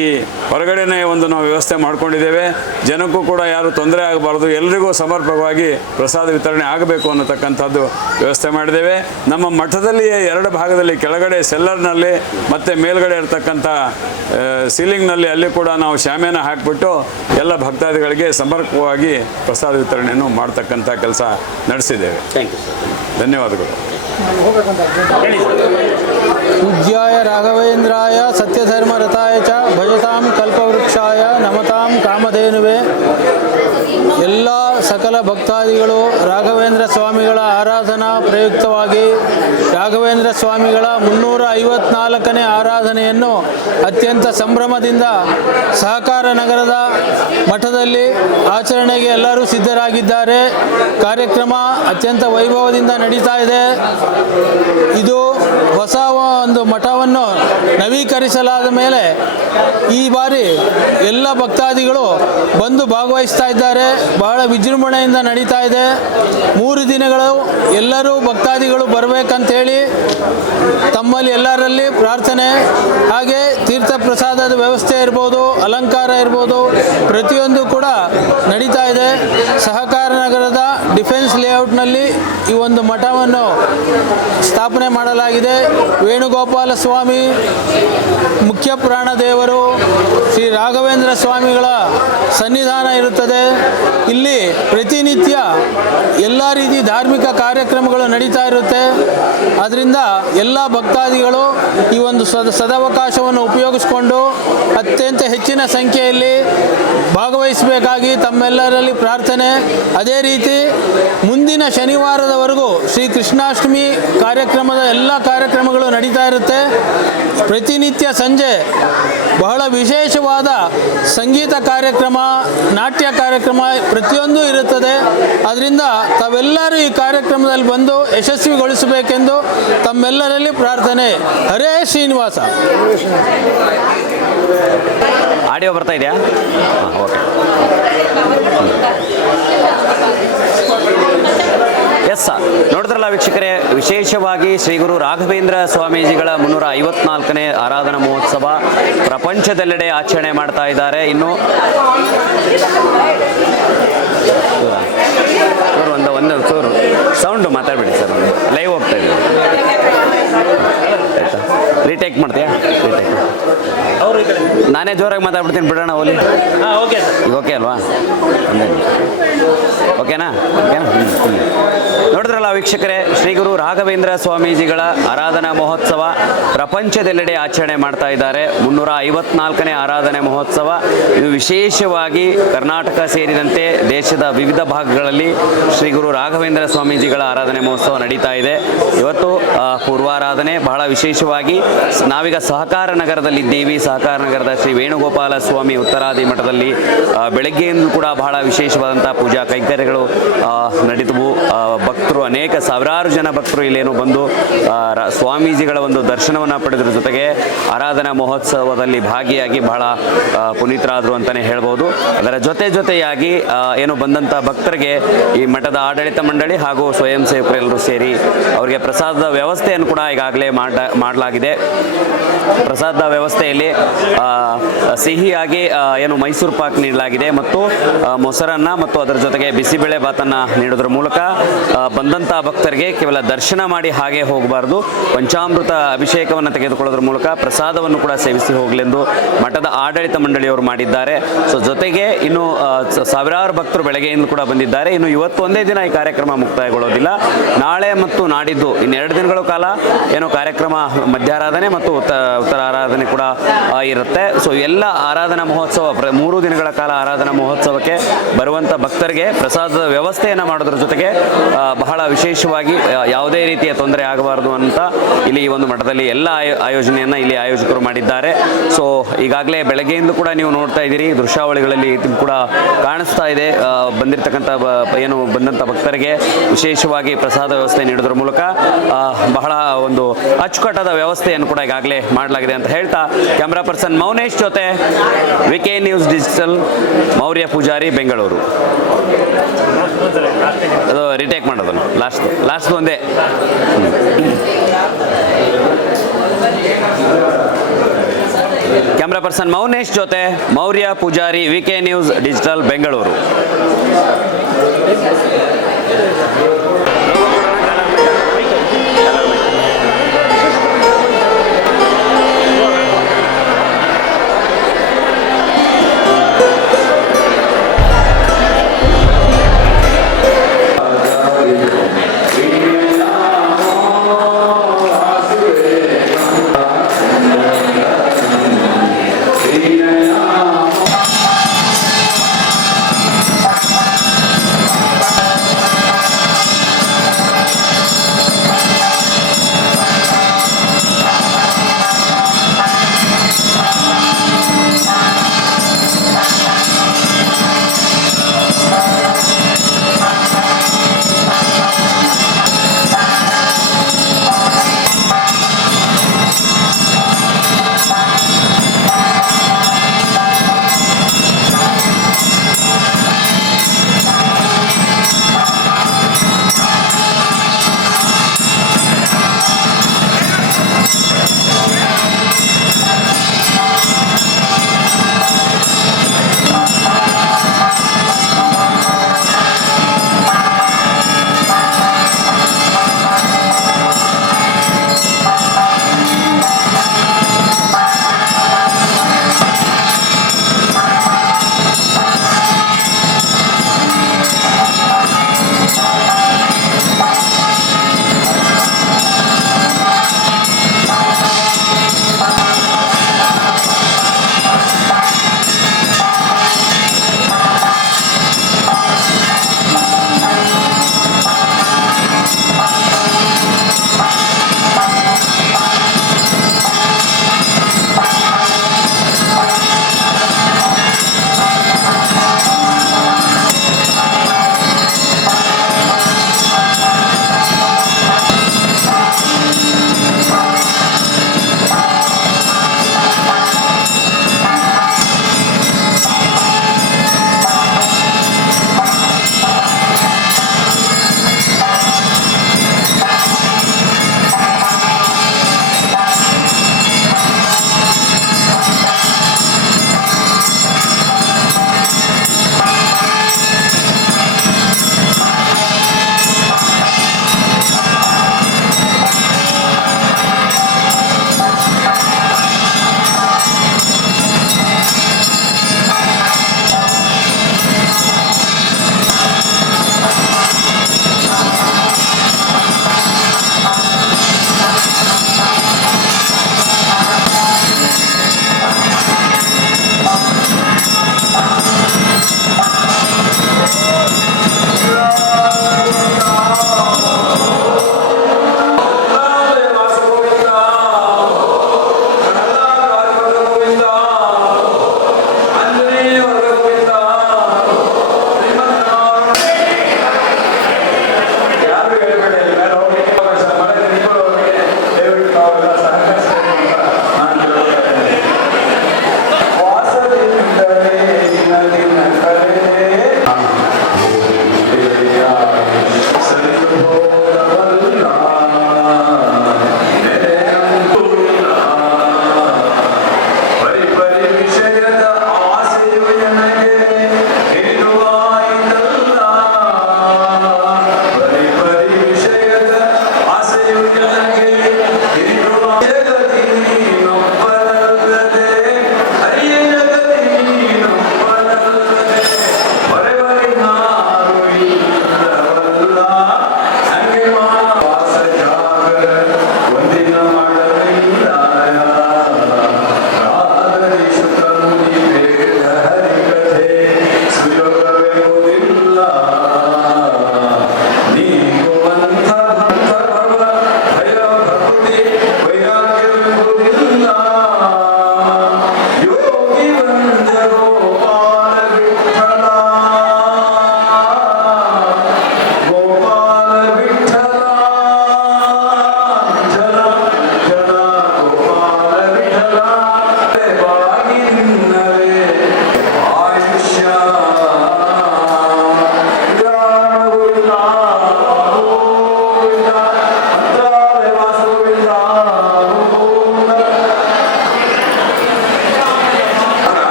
ಹೊರಗಡೆನೇ ಒಂದು ನಾವು ವ್ಯವಸ್ಥೆ ಮಾಡ್ಕೊಂಡಿದ್ದೇವೆ. ಜನಕ್ಕೂ ಕೂಡ ಯಾರು ತೊಂದರೆ ಆಗಬಾರ್ದು, ಎಲ್ರಿಗೂ ಸಮರ್ಪಕವಾಗಿ ಪ್ರಸಾದ ವಿತರಣೆ ಆಗಬೇಕು ಅನ್ನತಕ್ಕಂಥದ್ದು ವ್ಯವಸ್ಥೆ ಮಾಡಿದ್ದೇವೆ. ನಮ್ಮ ಮಠದಲ್ಲಿಯೇ 2 ಭಾಗದಲ್ಲಿ ಕೆಳಗಡೆ ಸೆಲ್ಲರ್ನಲ್ಲಿ ಮತ್ತು ಮೇಲ್ಗಡೆ ಇರ್ತಕ್ಕಂಥ ಸೀಲಿಂಗ್ನಲ್ಲಿ ಅಲ್ಲಿ ಕೂಡ ನಾವು ಶಾಮಿಯಾನ ಹಾಕಿಬಿಟ್ಟು ಎಲ್ಲ ಭಕ್ತಾದಿಗಳಿಗೆ ಸಮರ್ಪಕವಾಗಿ ಪ್ರಸಾದ ವಿತರಣೆಯನ್ನು ಮಾಡ್ತಕ್ಕಂಥ ಕೆಲಸ ನಡೆಸಿದ್ದೇವೆ. ಧನ್ಯವಾದಗಳು. ಪೂಜ್ಯಾಯ ರಾಘವೇಂದ್ರಾಯ ಸತ್ಯಧರ್ಮರತಾಯ ಚ ಭಜತಾಂ ಕಲ್ಪವೃಕ್ಷಾಯ ನಮತಾಂ ಕಾಮಧೇನುವೆ. ಎಲ್ಲ ಸಕಲ ಭಕ್ತಾದಿಗಳು ರಾಘವೇಂದ್ರ ಸ್ವಾಮಿಗಳ ಆರಾಧನಾ ಪ್ರಯುಕ್ತವಾಗಿ ರಾಘವೇಂದ್ರ ಸ್ವಾಮಿಗಳ 354ನೇ ಆರಾಧನೆಯನ್ನು ಅತ್ಯಂತ ಸಂಭ್ರಮದಿಂದ ಸಹಕಾರ ನಗರದ ಮಠದಲ್ಲಿ ಆಚರಣೆಗೆ ಎಲ್ಲರೂ ಸಿದ್ಧರಾಗಿದ್ದಾರೆ. ಕಾರ್ಯಕ್ರಮ ಅತ್ಯಂತ ವೈಭವದಿಂದ ನಡೀತಾ ಇದೆ. ಇದು ಹೊಸ ಒಂದು ಮಠವನ್ನು ನವೀಕರಿಸಲಾದ ಮೇಲೆ ಈ ಬಾರಿ ಎಲ್ಲ ಭಕ್ತಾದಿಗಳು ಬಂದು ಭಾಗವಹಿಸ್ತಾ ಇದ್ದಾರೆ. ಬಹಳ ವಿಜೃಂಭಣೆ ವಿಜೃಂಭಣೆಯಿಂದ ನಡೀತಾ ಇದೆ. 3 ದಿನಗಳು ಎಲ್ಲರೂ ಭಕ್ತಾದಿಗಳು ಬರಬೇಕಂತೇಳಿ ತಮ್ಮಲ್ಲಿ ಎಲ್ಲರಲ್ಲಿ ಪ್ರಾರ್ಥನೆ. ಹಾಗೆ ತೀರ್ಥ ಪ್ರಸಾದದ ವ್ಯವಸ್ಥೆ ಇರ್ಬೋದು, ಅಲಂಕಾರ ಇರ್ಬೋದು, ಪ್ರತಿಯೊಂದು ಕೂಡ ನಡೀತಾ ಇದೆ. ಸಹಕಾರ ನಗರದ ಡಿಫೆನ್ಸ್ ಲೇಔಟ್ನಲ್ಲಿ ಈ ಒಂದು ಮಠವನ್ನು ಸ್ಥಾಪನೆ ಮಾಡಲಾಗಿದೆ. ವೇಣುಗೋಪಾಲ ಸ್ವಾಮಿ ಮುಖ್ಯ ಪ್ರಾಣದೇವರು ಶ್ರೀ ರಾಘವೇಂದ್ರ ಸ್ವಾಮಿಗಳ ಸನ್ನಿಧಾನ ಇರುತ್ತದೆ. ಇಲ್ಲಿ ಪ್ರತಿನಿತ್ಯ ಎಲ್ಲ ರೀತಿ ಧಾರ್ಮಿಕ ಕಾರ್ಯಕ್ರಮಗಳು ನಡೀತಾ ಇರುತ್ತೆ. ಅದರಿಂದ ಎಲ್ಲ ಭಕ್ತಾದಿಗಳು ಈ ಒಂದು ಸದವಕಾಶವನ್ನು ಉಪಯೋಗಿಸಿಕೊಂಡು ಅತ್ಯಂತ ಹೆಚ್ಚಿನ ಸಂಖ್ಯೆಯಲ್ಲಿ ಭಾಗವಹಿಸಬೇಕಾಗಿ ತಮ್ಮೆಲ್ಲರಲ್ಲಿ ಪ್ರಾರ್ಥನೆ. ಅದೇ ರೀತಿ ಮುಂದಿನ ಶನಿವಾರದವರೆಗೂ ಶ್ರೀ ಕೃಷ್ಣಾಷ್ಟಮಿ ಕಾರ್ಯಕ್ರಮದ ಎಲ್ಲ ಕಾರ್ಯಕ್ರಮಗಳು ನಡೀತಾ ಇರುತ್ತೆ. ಪ್ರತಿನಿತ್ಯ ಸಂಜೆ ಬಹಳ ವಿಶೇಷವಾದ ಸಂಗೀತ ಕಾರ್ಯಕ್ರಮ, ನಾಟ್ಯ ಕಾರ್ಯಕ್ರಮ ಪ್ರತಿಯೊಂದು ಇರುತ್ತದೆ. ಅದರಿಂದ ತಾವೆಲ್ಲರೂ ಈ ಕಾರ್ಯಕ್ರಮದಲ್ಲಿ ಬಂದು ಯಶಸ್ವಿಗೊಳಿಸಬೇಕೆಂದು ತಮ್ಮೆಲ್ಲರಲ್ಲಿ ಪ್ರಾರ್ಥನೆ. ಹರೇ ಶ್ರೀನಿವಾಸ. ಆಡಿಯೋ ಬರ್ತಾ ಇದೆಯಾ? ಓಕೆ. ಎಸ್ ಸರ್, ನೋಡಿದ್ರಲ್ಲ ವೀಕ್ಷಕರೇ, ವಿಶೇಷವಾಗಿ ಶ್ರೀ ಗುರು ರಾಘವೇಂದ್ರ ಸ್ವಾಮೀಜಿಗಳ 354ನೇ ಆರಾಧನಾ ಮಹೋತ್ಸವ ಪ್ರಪಂಚದೆಲ್ಲೆಡೆ ಆಚರಣೆ ಮಾಡ್ತಾ ಇದ್ದಾರೆ. ಇನ್ನು ಒಂದು ಚೂರು ಸೌಂಡು ಮಾತಾಡಬೇಡಿ ಸರ್, ಲೈವ್ ಹೋಗ್ತಾ ಇದೆ. ರೀಟೇಕ್ ಮಾಡ್ತೀಯಾ? ರೀಟೇಕ್ ನಾನೇ ಜೋರಾಗಿ ಮಾತಾಡ್ಬಿಡ್ತೀನಿ, ಬಿಡೋಣ ಓಲಿ. ಈಗ ಓಕೆ ಅಲ್ವಾ? ಓಕೆನಾ? ನೋಡಿದ್ರಲ್ಲ ವೀಕ್ಷಕರೇ, ಶ್ರೀ ಗುರು ರಾಘವೇಂದ್ರ ಸ್ವಾಮೀಜಿಗಳ ಆರಾಧನಾ ಮಹೋತ್ಸವ ಪ್ರಪಂಚದೆಲ್ಲೆಡೆ ಆಚರಣೆ ಮಾಡ್ತಾ ಇದ್ದಾರೆ. 354ನೇ ಆರಾಧನೆ ಮಹೋತ್ಸವ. ಇದು ವಿಶೇಷವಾಗಿ ಕರ್ನಾಟಕ ಸೇರಿದಂತೆ ದೇಶದ ವಿವಿಧ ಭಾಗಗಳಲ್ಲಿ ಶ್ರೀ ಗುರು ರಾಘವೇಂದ್ರ ಸ್ವಾಮೀಜಿಗಳ ಆರಾಧನೆ ಮಹೋತ್ಸವ ನಡೀತಾ ಇದೆ. ಇವತ್ತು ಪೂರ್ವಾರಾಧನೆ. ಬಹಳ ವಿಶೇಷವಾಗಿ ನಾವೀಗ ಸಹಕಾರ ನಗರದಲ್ಲಿದ್ದೀವಿ. ಸಹಕಾರ ನಗರದ ಶ್ರೀ ವೇಣುಗೋಪಾಲ ಸ್ವಾಮಿ ಉತ್ತರಾದಿ ಮಠದಲ್ಲಿ ಬೆಳಗ್ಗೆಯಿಂದ ಕೂಡ ಬಹಳ ವಿಶೇಷವಾದಂಥ ಪೂಜಾ ಕೈಂಕರ್ಯಗಳು ನಡೆದವು. ಭಕ್ತರು, ಅನೇಕ ಸಾವಿರಾರು ಜನ ಭಕ್ತರು ಇಲ್ಲೇನು ಬಂದು ಸ್ವಾಮೀಜಿಗಳ ಒಂದು ದರ್ಶನವನ್ನು ಪಡೆದ್ರ ಜೊತೆಗೆ ಆರಾಧನಾ ಮಹೋತ್ಸವದಲ್ಲಿ ಭಾಗಿಯಾಗಿ ಬಹಳ ಪುನೀತರಾದರು ಅಂತಲೇ ಹೇಳ್ಬೋದು. ಅದರ ಜೊತೆಯಾಗಿ ಏನು ಬಂದಂಥ ಭಕ್ತರಿಗೆ ಈ ಮಠದ ಆಡಳಿತ ಮಂಡಳಿ ಹಾಗೂ ಸ್ವಯಂ ಸೇವಕರೆಲ್ಲರೂ ಸೇರಿ ಅವರಿಗೆ ಪ್ರಸಾದದ ವ್ಯವಸ್ಥೆಯನ್ನು ಕೂಡ ಈಗಾಗಲೇ ಮಾಡಲಾಗಿದೆ. ಪ್ರಸಾದದ ವ್ಯವಸ್ಥೆಯಲ್ಲಿ ಸಿಹಿಯಾಗಿ ಏನು ಮೈಸೂರು ಪಾಕ್ ನೀಡಲಾಗಿದೆ ಮತ್ತು ಮೊಸರನ್ನ ಮತ್ತು ಅದರ ಜೊತೆಗೆ ಬಿಸಿಬೇಳೆ ಭಾತನ್ನು ನೀಡೋದ್ರ ಮೂಲಕ ಬಂದಂಥ ಭಕ್ತರಿಗೆ ಕೇವಲ ದರ್ಶನ ಮಾಡಿ ಹಾಗೆ ಹೋಗಬಾರ್ದು, ಪಂಚಾಮೃತ ಅಭಿಷೇಕವನ್ನು ತೆಗೆದುಕೊಳ್ಳೋದ್ರ ಮೂಲಕ ಪ್ರಸಾದವನ್ನು ಕೂಡ ಸೇವಿಸಿ ಹೋಗಲೆಂದು ಮಠದ ಆಡಳಿತ ಮಂಡಳಿಯವರು ಮಾಡಿದ್ದಾರೆ. ಸೊ ಜೊತೆಗೆ ಇನ್ನು ಸಾವಿರಾರು ಭಕ್ತರು ಬೆಳಗ್ಗೆಯಿಂದ ಕೂಡ ಬಂದಿದ್ದಾರೆ. ಇನ್ನು ಇವತ್ತು ಒಂದೇ ದಿನ ಈ ಕಾರ್ಯಕ್ರಮ ಮುಕ್ತಾಯಗೊಳ್ಳೋದಿಲ್ಲ. ನಾಳೆ ಮತ್ತು ನಾಡಿದ್ದು ಇನ್ನು 2 ದಿನಗಳ ಕಾಲ ಏನು ಕಾರ್ಯಕ್ರಮ ಮಧ್ಯಾರಾಧನೆ ಮತ್ತು ಉತ್ತರ ಆರಾಧನೆ ಕೂಡ ಇರುತ್ತೆ. ಸೊ ಎಲ್ಲ ಆರಾಧನಾ ಮಹೋತ್ಸವ 3 ದಿನಗಳ ಕಾಲ ಆರಾಧನಾ ಮಹೋತ್ಸವಕ್ಕೆ ಬರುವಂಥ ಭಕ್ತರಿಗೆ ಪ್ರಸಾದದ ವ್ಯವಸ್ಥೆಯನ್ನು ಮಾಡೋದ್ರ ಜೊತೆಗೆ ಬಹಳ ವಿಶೇಷವಾಗಿ ಯಾವುದೇ ರೀತಿಯ ತೊಂದರೆ ಆಗಬಾರದು ಅಂತ ಇಲ್ಲಿ ಈ ಒಂದು ಮಠದಲ್ಲಿ ಎಲ್ಲ ಆಯೋಜನೆಯನ್ನು ಇಲ್ಲಿ ಆಯೋಜಕರು ಮಾಡಿದ್ದಾರೆ. ಸೊ ಈಗಾಗಲೇ ಬೆಳಗ್ಗೆಯಿಂದ ಕೂಡ ನೀವು ನೋಡ್ತಾ ಇದ್ದೀರಿ, ದೃಶ್ಯಾವಳಿಗಳಲ್ಲಿ ಕೂಡ ಕಾಣಿಸ್ತಾ ಇದೆ. ಬಂದಂಥ ಭಕ್ತರಿಗೆ ವಿಶೇಷವಾಗಿ ಪ್ರಸಾದ ವ್ಯವಸ್ಥೆ ನೀಡೋದ್ರ ಮೂಲಕ ಬಹಳ ಒಂದು ಅಚ್ಚುಕಟ್ಟಾದ ವ್ಯವಸ್ಥೆಯನ್ನು ಕೂಡ ಈಗಾಗಲೇ ಮಾಡಲಾಗಿದೆ ಅಂತ ಹೇಳ್ತಾ, ಕ್ಯಾಮ್ರಾ ಪರ್ಸನ್ ಮೌನೇಶ್ ಜೊತೆ ವಿಕೆ ನ್ಯೂಸ್ ಡಿಜಿಟಲ್, ಮೌರ್ಯ ಪೂಜಾರಿ, ಬೆಂಗಳೂರು. ಅದು ರಿಟೇಕ್ ಮಾಡೋದನ್ನು ಲಾಸ್ಟ್ ಒಂದೇ. ಕ್ಯಾಮ್ರಾ ಪರ್ಸನ್ ಮೌನೇಶ್ ಜೊತೆ ಮೌರ್ಯ ಪೂಜಾರಿ, ವಿಕೆ ನ್ಯೂಸ್ ಡಿಜಿಟಲ್, ಬೆಂಗಳೂರು.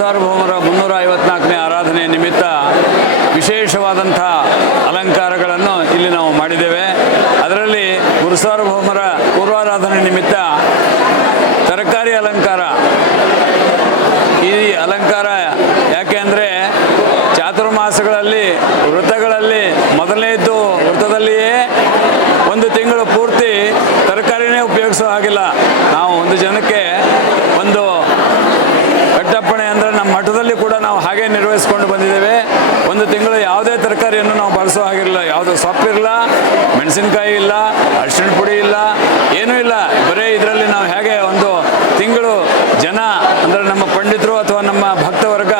ಗುರುಸಾರ್ವಭೌಮರ 354ನೇ ಆರಾಧನೆ ನಿಮಿತ್ತ ವಿಶೇಷವಾದಂಥ ಅಲಂಕಾರಗಳನ್ನು ಇಲ್ಲಿ ನಾವು ಮಾಡಿದ್ದೇವೆ. ಅದರಲ್ಲಿ ಗುರುಸಾರ್ವಭೌಮರ ಪೂರ್ವಾರಾಧನೆ ನಿಮಿತ್ತ ತರಕಾರಿ ಅಲಂಕಾರ. ಈ ಅಲಂಕಾರ ಯಾಕೆ ಅಂದರೆ ಚಾತುರ್ಮಾಸಗಳಲ್ಲಿ ವೃತ್ತಗಳಲ್ಲಿ ಮೊದಲನೇದ್ದು ವೃತ್ತದಲ್ಲಿಯೇ ಒಂದು ತಿಂಗಳು ಪೂರ್ತಿ ತರಕಾರಿನೇ ಉಪಯೋಗಿಸೋ ಹಾಗಿಲ್ಲ. ನಾವು ಒಂದು ಜನಕ್ಕೆ ಒಂದು ಕಟ್ಟಪ್ಪಣೆ ಅಂದರೆ ನಮ್ಮ ಮಠದಲ್ಲಿ ಕೂಡ ನಾವು ಹಾಗೆ ನಿರ್ವಹಿಸ್ಕೊಂಡು ಬಂದಿದ್ದೇವೆ. ಒಂದು ತಿಂಗಳು ಯಾವುದೇ ತರಕಾರಿಯನ್ನು ನಾವು ಬಳಸೋ ಹಾಗಿರಲಿಲ್ಲ. ಯಾವುದೋ ಸೊಪ್ಪಿರಲ್ಲ, ಮೆಣಸಿನಕಾಯಿ ಇಲ್ಲ, ಅರಿಶಿಣ ಪುಡಿ ಇಲ್ಲ, ಏನೂ ಇಲ್ಲ. ಬರೀ ಇದರಲ್ಲಿ ನಾವು ಹೇಗೆ ಒಂದು ತಿಂಗಳು ಜನ ಅಂದರೆ ನಮ್ಮ ಪಂಡಿತರು ಅಥವಾ ನಮ್ಮ ಭಕ್ತವರ್ಗ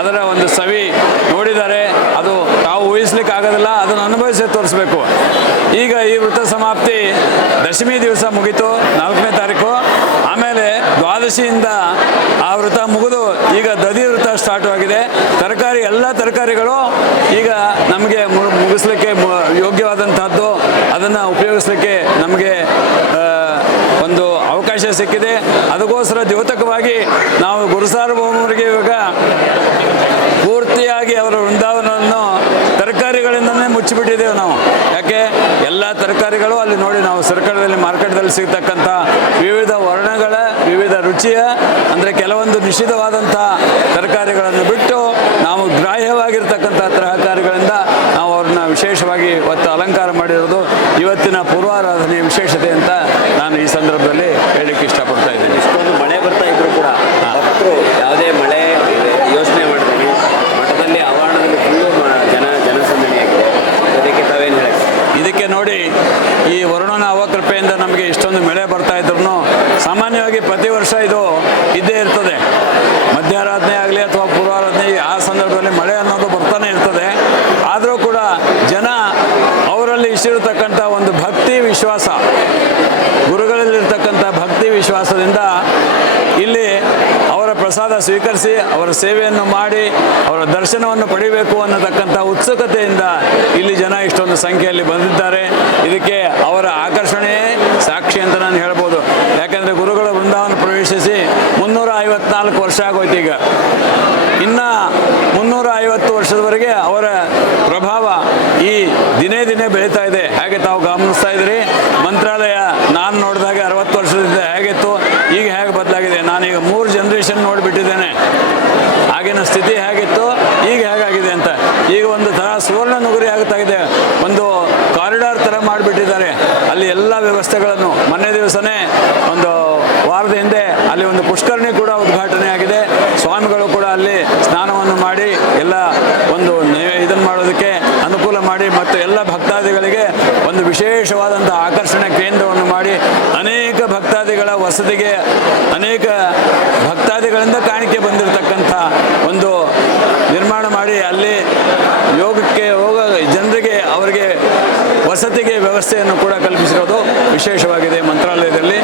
ಅದರ ಒಂದು ಸವಿ ನೋಡಿದ್ದಾರೆ. ಅದು ತಾವು ಊಹಿಸ್ಲಿಕ್ಕೆ ಆಗೋದಿಲ್ಲ, ಅದನ್ನು ಅನುಭವಿಸಿ ತೋರಿಸ್ಬೇಕು. ಈಗ ಈ ವೃತ್ತ ಸಮಾಪ್ತಿ ದಶಮಿ ದಿವಸ ಮುಗೀತು, 4ನೇ ತಾರೀಕು. ಆಮೇಲೆ ದ್ವಾದಶಿಯಿಂದ ಆ ವೃತ್ತ ಮುಗಿದು ಈಗ ದಧಿ ವೃತ್ತ ಸ್ಟಾರ್ಟ್ ಆಗಿದೆ. ತರಕಾರಿ ಎಲ್ಲ ತರಕಾರಿಗಳು ಈಗ ನಮಗೆ ಮುಗಿಸ್ಲಿಕ್ಕೆ ಯೋಗ್ಯವಾದಂಥದ್ದು, ಅದನ್ನು ಉಪಯೋಗಿಸ್ಲಿಕ್ಕೆ ನಮಗೆ ಒಂದು ಅವಕಾಶ ಸಿಕ್ಕಿದೆ. ಅದಕ್ಕೋಸ್ಕರ ದ್ಯೋತಕವಾಗಿ ನಾವು ಗುರುಸಾರ್ವಭೌಮರಿಗೆ ಇವಾಗ ಪೂರ್ತಿಯಾಗಿ ಅವರ ವೃಂದಾವನವನ್ನು ತರಕಾರಿಗಳಿಂದನೇ ಮುಚ್ಚಿಬಿಟ್ಟಿದ್ದೇವೆ ನಾವು. ಯಾಕೆ ಎಲ್ಲ ತರಕಾರಿಗಳು ಅಲ್ಲಿ ನೋಡಿ ನಾವು ಸರ್ಕಾರದಲ್ಲಿ ಮಾರ್ಕೆಟ್ದಲ್ಲಿ ಸಿಗ್ತಕ್ಕಂಥ ವಿವಿಧ ವರ್ಣಗಳ ವಿವಿಧ ರುಚಿಯ ಅಂದರೆ ಕೆಲವೊಂದು ನಿಷಿದ್ಧವಾದಂಥ ತರಕಾರಿಗಳನ್ನು ಬಿಟ್ಟು ನಾವು ಗ್ರಾಹ್ಯವಾಗಿರ್ತಕ್ಕಂಥ ತರಕಾರಿಗಳಿಂದ ನಾವು ಅವ್ರನ್ನ ವಿಶೇಷವಾಗಿ ಇವತ್ತು ಅಲಂಕಾರ ಮಾಡಿರೋದು ಇವತ್ತಿನ ಪೂರ್ವಾರಾಧನೆಯ ವಿಶೇಷತೆ ಅಂತ ನಾನು ಈ ಸಂದರ್ಭದಲ್ಲಿ ಹೇಳಲಿಕ್ಕೆ ಇಷ್ಟಪಡ್ತಾ ಇದ್ದೀನಿ. ಇಷ್ಟೊಂದು ಮಳೆ ಬರ್ತಾ ಇದ್ರು ಕೂಡ ಭಕ್ತರು ಯಾವುದೇ ಮಳೆ ಯೋಚನೆ ಮಾಡಿದ್ವಿ, ಮಠದಲ್ಲಿ ಆವರಣದಲ್ಲಿ ಫುಲ್ಲು ಜನಸಂದಣಿಯಾಗಿದೆ. ಅದಕ್ಕೆ ತಾವೇನು ಹೇಳಿ? ಇದಕ್ಕೆ ನೋಡಿ, ಈ ವರುಣನ ಅವಕೃಪೆಯಿಂದ ನಮಗೆ ಇಷ್ಟೊಂದು ಮಳೆ ಬರ್ತಾ ಇದ್ರು ಸಾಮಾನ್ಯವಾಗಿ ಪ್ರತಿ ವರ್ಷ ಇದು ಇದ್ದೇ ಇರ್ತದೆ. ಮಧ್ಯಾರಾಧನೆ ಆಗಲಿ ಅಥವಾ ಪೂರ್ವಾರಾಧನೆ ಆ ಸಂದರ್ಭದಲ್ಲಿ ಮಳೆ ಅನ್ನೋದು ಬರ್ತಾನೆ ಇರ್ತದೆ. ಆದರೂ ಕೂಡ ಜನ ಅವರಲ್ಲಿ ಇಷ್ಟಿರತಕ್ಕಂಥ ಒಂದು ಭಕ್ತಿ ವಿಶ್ವಾಸ, ಗುರುಗಳಲ್ಲಿರ್ತಕ್ಕಂಥ ಭಕ್ತಿ ವಿಶ್ವಾಸದಿಂದ ಇಲ್ಲಿ ಅವರ ಪ್ರಸಾದ ಸ್ವೀಕರಿಸಿ ಅವರ ಸೇವೆಯನ್ನು ಮಾಡಿ ಅವರ ದರ್ಶನವನ್ನು ಪಡಿಬೇಕು ಅನ್ನತಕ್ಕಂಥ ಉತ್ಸುಕತೆಯಿಂದ ಇಲ್ಲಿ ಜನ ಇಷ್ಟೊಂದು ಸಂಖ್ಯೆಯಲ್ಲಿ ಬಂದಿದ್ದಾರೆ. ಇದಕ್ಕೆ ಅವರ ಆಕರ್ಷಣೆಯೇ ಸಾಕ್ಷಿ ಅಂತ ನಾನು ಹೇಳ್ಬೋದು. ಯಾಕೆಂದರೆ ಗುರುಗಳ ವೃಂದಾವನ ಪ್ರವೇಶಿಸಿ 354 ವರ್ಷ ಆಗೋಯ್ತು. ಈಗ ಇನ್ನು 350 ವರ್ಷದವರೆಗೆ ಅವರ ಪ್ರಭಾವ ಈ ದಿನೇ ದಿನೇ ಬೆಳೀತಾ ಇದೆ. ಹಾಗೆ ತಾವು ಗಮನಿಸ್ತಾ ಇದ್ದೀರಿ. ಮಂತ್ರಾಲಯ ನಾನು ನೋಡಿದಾಗ 60 ವರ್ಷದಿಂದ ಹೇಗಿತ್ತು, ಈಗ ಹೇಗೆ ಬದಲಾಗಿದೆ. ನಾನೀಗ 3 ಜನರೇಷನ್ ನೋಡಿಬಿಟ್ಟಿದ್ದೇನೆ. ಆಗಿನ ಸ್ಥಿತಿ ಹೇಗಿತ್ತು, ಈಗ ಹೇಗಾಗಿದೆ ಅಂತ. ಈಗ ಒಂದು ಥರ ಸುವರ್ಣ ನಗರಿ ಆಗ್ತಾ ಇದೆ. ಒಂದು ಕಾರಿಡಾರ್ ಥರ ಮಾಡಿಬಿಟ್ಟಿದ್ದಾರೆ. ಅಲ್ಲಿ ಎಲ್ಲ ವ್ಯವಸ್ಥೆಗಳನ್ನು ಮೊನ್ನೆ ದಿವಸನೇ ಒಂದು ವಾರದ ಹಿಂದೆ ಅಲ್ಲಿ ಒಂದು ಪುಷ್ಕರಣಿ ಕೂಡ ಉದ್ಘಾಟನೆ ಆಗಿದೆ. ಸ್ವಾಮಿಗಳು ಕೂಡ ಅಲ್ಲಿ ಸ್ನಾನವನ್ನು ಮಾಡಿ ಎಲ್ಲ ಒಂದು ಇದನ್ನು ಮಾಡೋದಕ್ಕೆ ಅನುಕೂಲ ಮಾಡಿ ಮತ್ತು ಎಲ್ಲ ಭಕ್ತಾದಿಗಳಿಗೆ ಒಂದು ವಿಶೇಷವಾದಂಥ ಆಕರ್ಷಣೆ ಕೇಂದ್ರವನ್ನು ಮಾಡಿ ಅನೇಕ ಭಕ್ತಾದಿಗಳ ವಸತಿಗೆ ಅನೇಕ ಭಕ್ತಾದಿಗಳಿಂದ ಕಾಣಿಕೆ ಬಂದಿರತಕ್ಕಂಥ ಒಂದು ನಿರ್ಮಾಣ ಮಾಡಿ ಅಲ್ಲಿ ಯೋಗಕ್ಕೆ ಹೋಗ ಜನರಿಗೆ ಅವರಿಗೆ ವಸತಿಗೆ ವ್ಯವಸ್ಥೆಯನ್ನು ಕೂಡ ಕಲ್ಪಿಸಿರೋದು ವಿಶೇಷವಾಗಿದೆ ಮಂತ್ರಾಲಯದಲ್ಲಿ.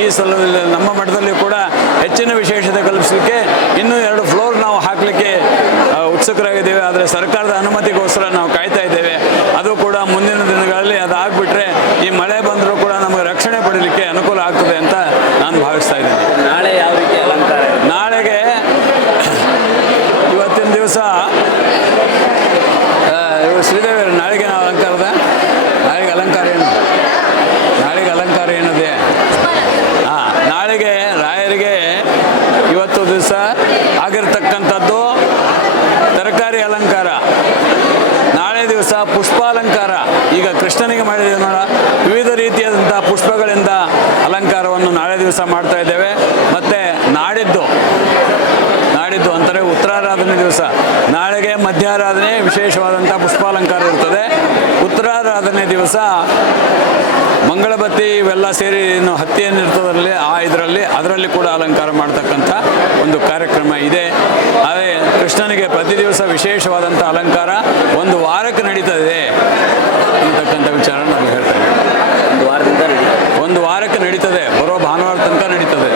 ಈ ಸ್ಥಳದಲ್ಲಿ ನಮ್ಮ ಮಠದಲ್ಲಿ ಕೂಡ ಹೆಚ್ಚಿನ ವಿಶೇಷತೆ ಕಲ್ಪಿಸಲಿಕ್ಕೆ ಇನ್ನೂ 2 ಫ್ಲೋರ್ ನಾವು ಹಾಕಲಿಕ್ಕೆ ಉತ್ಸುಕರಾಗಿದ್ದೇವೆ. ಆದರೆ ಸರ್ಕಾರದ ಅನುಮತಿಗೋಸ್ಕರ ನಾವು ಕಾಯ್ತಾ ಇದ್ದೇವೆ. ಅದು ಕೂಡ ಮುಂದಿನ ದಿನಗಳಲ್ಲಿ ಅದು ಆಗಿಬಿಟ್ರೆ ಈ ಮಳೆ ಬಂದರೂ ಕೂಡ ನಮಗೆ ರಕ್ಷಣೆ ಪಡೀಲಿಕ್ಕೆ ಅನುಕೂಲ ಆಗ್ತದೆ ಅಂತ ನಾನು ಭಾವಿಸ್ತಾ ಇದ್ದೇನೆ. ನಾಳೆ ಯಾವ ರೀತಿ ಅಲಂಕಾರ? ನಾಳೆಗೆ ಇವತ್ತಿನ ದಿವಸ ಶ್ರೀದೇವಿ ನಾಳೆಗೆ ನಾವು ಅಲಂಕಾರದ ನಾಳೆಗೆ ಅಲಂಕಾರ ಏನು? ನಾಳೆಗೆ ಅಲಂಕಾರ ಏನಿದೆ? ನಾಳೆಗೆ ರಾಯರಿಗೆ ಇವತ್ತು ದಿವಸ ಆಗಿರ್ತಕ್ಕಂಥದ್ದು ತರಕಾರಿ ಅಲಂಕಾರ. ನಾಳೆ ದಿವಸ ಪುಷ್ಪಾಲಂಕಾರ. ಈಗ ಕೃಷ್ಣನಿಗೆ ಮಾಡಿದ್ದೇವೆ ನೋಡ, ವಿವಿಧ ರೀತಿಯಾದಂಥ ಪುಷ್ಪಗಳಿಂದ ಅಲಂಕಾರವನ್ನು ನಾಳೆ ದಿವಸ ಮಾಡ್ತಾ ಇದ್ದೇವೆ. ಮತ್ತು ನಾಡಿದ್ದು ಅಂತಾರೆ ಉತ್ತರಾರಾಧನೆ ದಿವಸ ನಾಳೆಗೆ ಮಧ್ಯಾರಾಧನೆ ವಿಶೇಷವಾದಂಥ ಪುಷ್ಪಾಲಂಕಾರ ಇರ್ತದೆ. ಉತ್ತರಾರಾಧನೆ ದಿವಸ ಮಂಗಳಬತ್ತಿ ಇವೆಲ್ಲ ಸೇರಿ ಏನು ಹತ್ತಿಯನ್ನು ಇರ್ತದಲ್ಲಿ ಅದರಲ್ಲಿ ಕೂಡ ಅಲಂಕಾರ ಮಾಡ್ತಕ್ಕಂಥ ಒಂದು ಕಾರ್ಯಕ್ರಮ ಇದೆ. ಅದೇ ಕೃಷ್ಣನಿಗೆ ಪ್ರತಿ ದಿವಸ ವಿಶೇಷವಾದಂಥ ಅಲಂಕಾರ 1 ವಾರಕ್ಕೆ ನಡೀತದೆ ಅಂತಕ್ಕಂಥ ವಿಚಾರ ನಾನು ಹೇಳ್ತೇನೆ. 1 ವಾರದಿಂದ 1 ವಾರಕ್ಕೆ ನಡೀತದೆ. ಬರೋ ಭಾನುವಾರ ತನಕ ನಡೀತದೆ.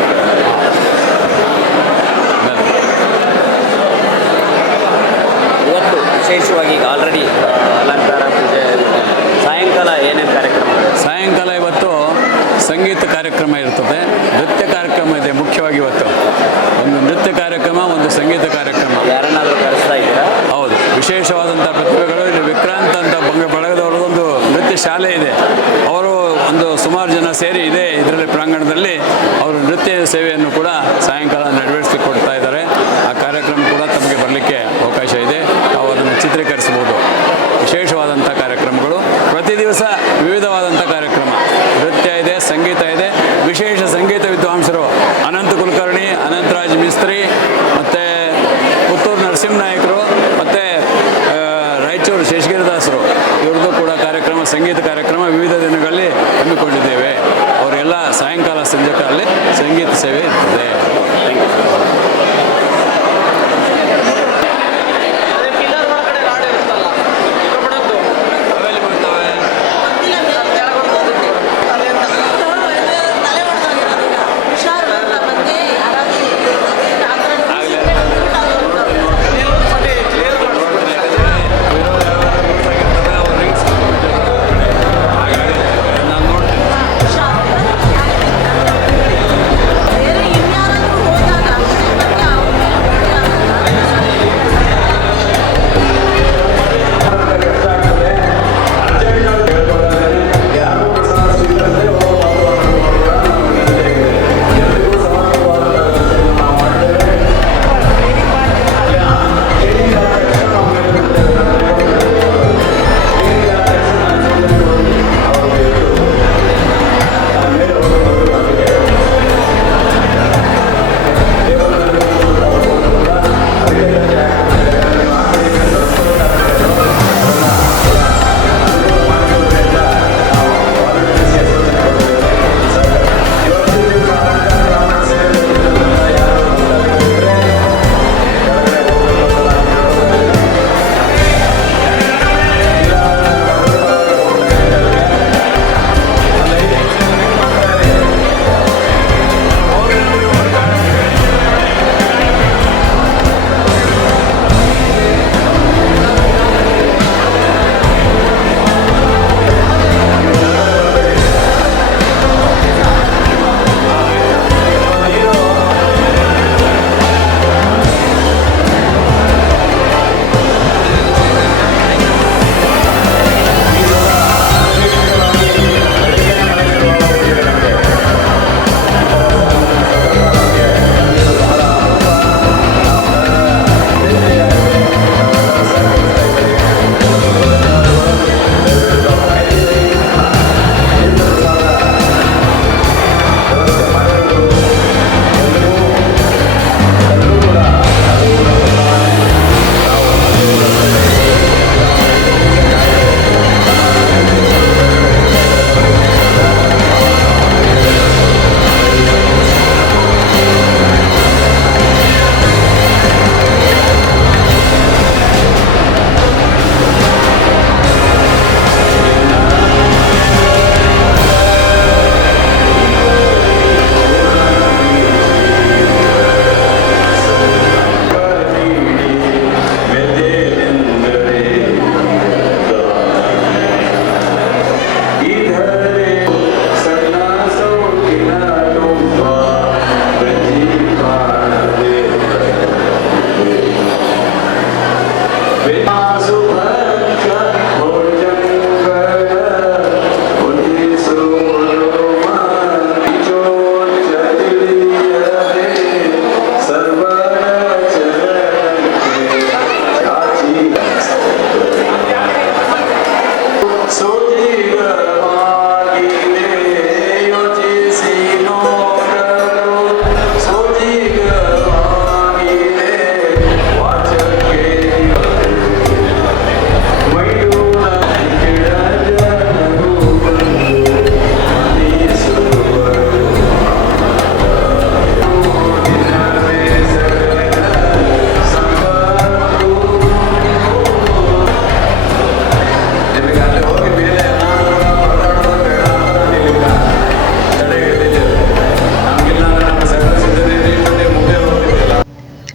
ಇವತ್ತು ವಿಶೇಷವಾಗಿ ಈಗ ಆಲ್ರೆಡಿ ಅಲಂಕಾರ ಪೂಜೆ, ಸಾಯಂಕಾಲ ಏನೇನು ಕಾರ್ಯಕ್ರಮ? ಸಾಯಂಕಾಲ ಇವತ್ತು ಸಂಗೀತ ಕಾರ್ಯಕ್ರಮ ಇರ್ತದೆ, ನೃತ್ಯ ಕಾರ್ಯಕ್ರಮ ಇದೆ. ಮುಖ್ಯವಾಗಿ ಇವತ್ತು ಒಂದು ನೃತ್ಯ ಕಾರ್ಯಕ್ರಮ, ಒಂದು ಸಂಗೀತ ಕಾರ್ಯಕ್ರಮ ನೃತ್ಯ ಶಾಲೆ ಇದೆ. ಅವರು ಒಂದು ಸುಮಾರು ಜನ ಸೇರಿ ಇದರಲ್ಲಿ ಪ್ರಾಂಗಣದಲ್ಲಿ ಅವರು ನೃತ್ಯ ಸೇವೆಯನ್ನು ಕೂಡ ಸಾಯಂಕಾಲ ನೆರವೇರಿಸಿ ಕೊಡ್ತಾ ಇದ್ದಾರೆ. ಆ ಕಾರ್ಯಕ್ರಮ ಕೂಡ ತಮಗೆ ಬರಲಿಕ್ಕೆ ಅವಕಾಶ ಇದೆ. ತಾವು ಅದನ್ನು ಚಿತ್ರೀಕರಿಸಬಹುದು. ವಿಶೇಷವಾದಂಥ ಕಾರ್ಯಕ್ರಮಗಳು ಪ್ರತಿ ದಿವಸ ವಿವಿಧವಾದಂಥ ಕಾರ್ಯಕ್ರಮ, ನೃತ್ಯ ಇದೆ, ಸಂಗೀತ ಇದೆ. ವಿಶೇಷ ಸಂಗೀತ ವಿದ್ವಾಂಸರು ಅನಂತ ಕುಲಕರ್ಣಿ, ಅನಂತರಾಜ್ ಮಿಸ್ತ್ರಿ, ಮತ್ತು ಪುತ್ತೂರು ನರಸಿಂಹನಾಯಕರು, ಮತ್ತು ರಾಯಚೂರು ಶೇಷಗಿರಿದಾಸರು, ಇವ್ರದ್ದು ಕೂಡ ಕಾರ್ಯಕ್ರಮ, ಸಂಗೀತ ಕಾರ್ಯಕ್ರಮ ವಿವಿಧ ದಿನಗಳಲ್ಲಿ ಹಮ್ಮಿಕೊಂಡಿದ್ದೇವೆ. ಅವರೆಲ್ಲ ಸಾಯಂಕಾಲ ಸಂಜೆ ಕಾಲದಲ್ಲಿ ಸಂಗೀತ ಸೇವೆ ಇರ್ತದೆ.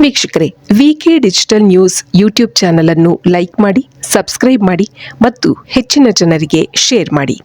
ವೀಕ್ಷಕರೇ, ವಿಕೆ ಡಿಜಿಟಲ್ ನ್ಯೂಸ್ ಯೂಟ್ಯೂಬ್ ಚಾನಲ್ ಅನ್ನು ಲೈಕ್ ಮಾಡಿ, ಸಬ್ಸ್ಕ್ರೈಬ್ ಮಾಡಿ ಮತ್ತು ಹೆಚ್ಚಿನ ಜನರಿಗೆ ಶೇರ್ ಮಾಡಿ.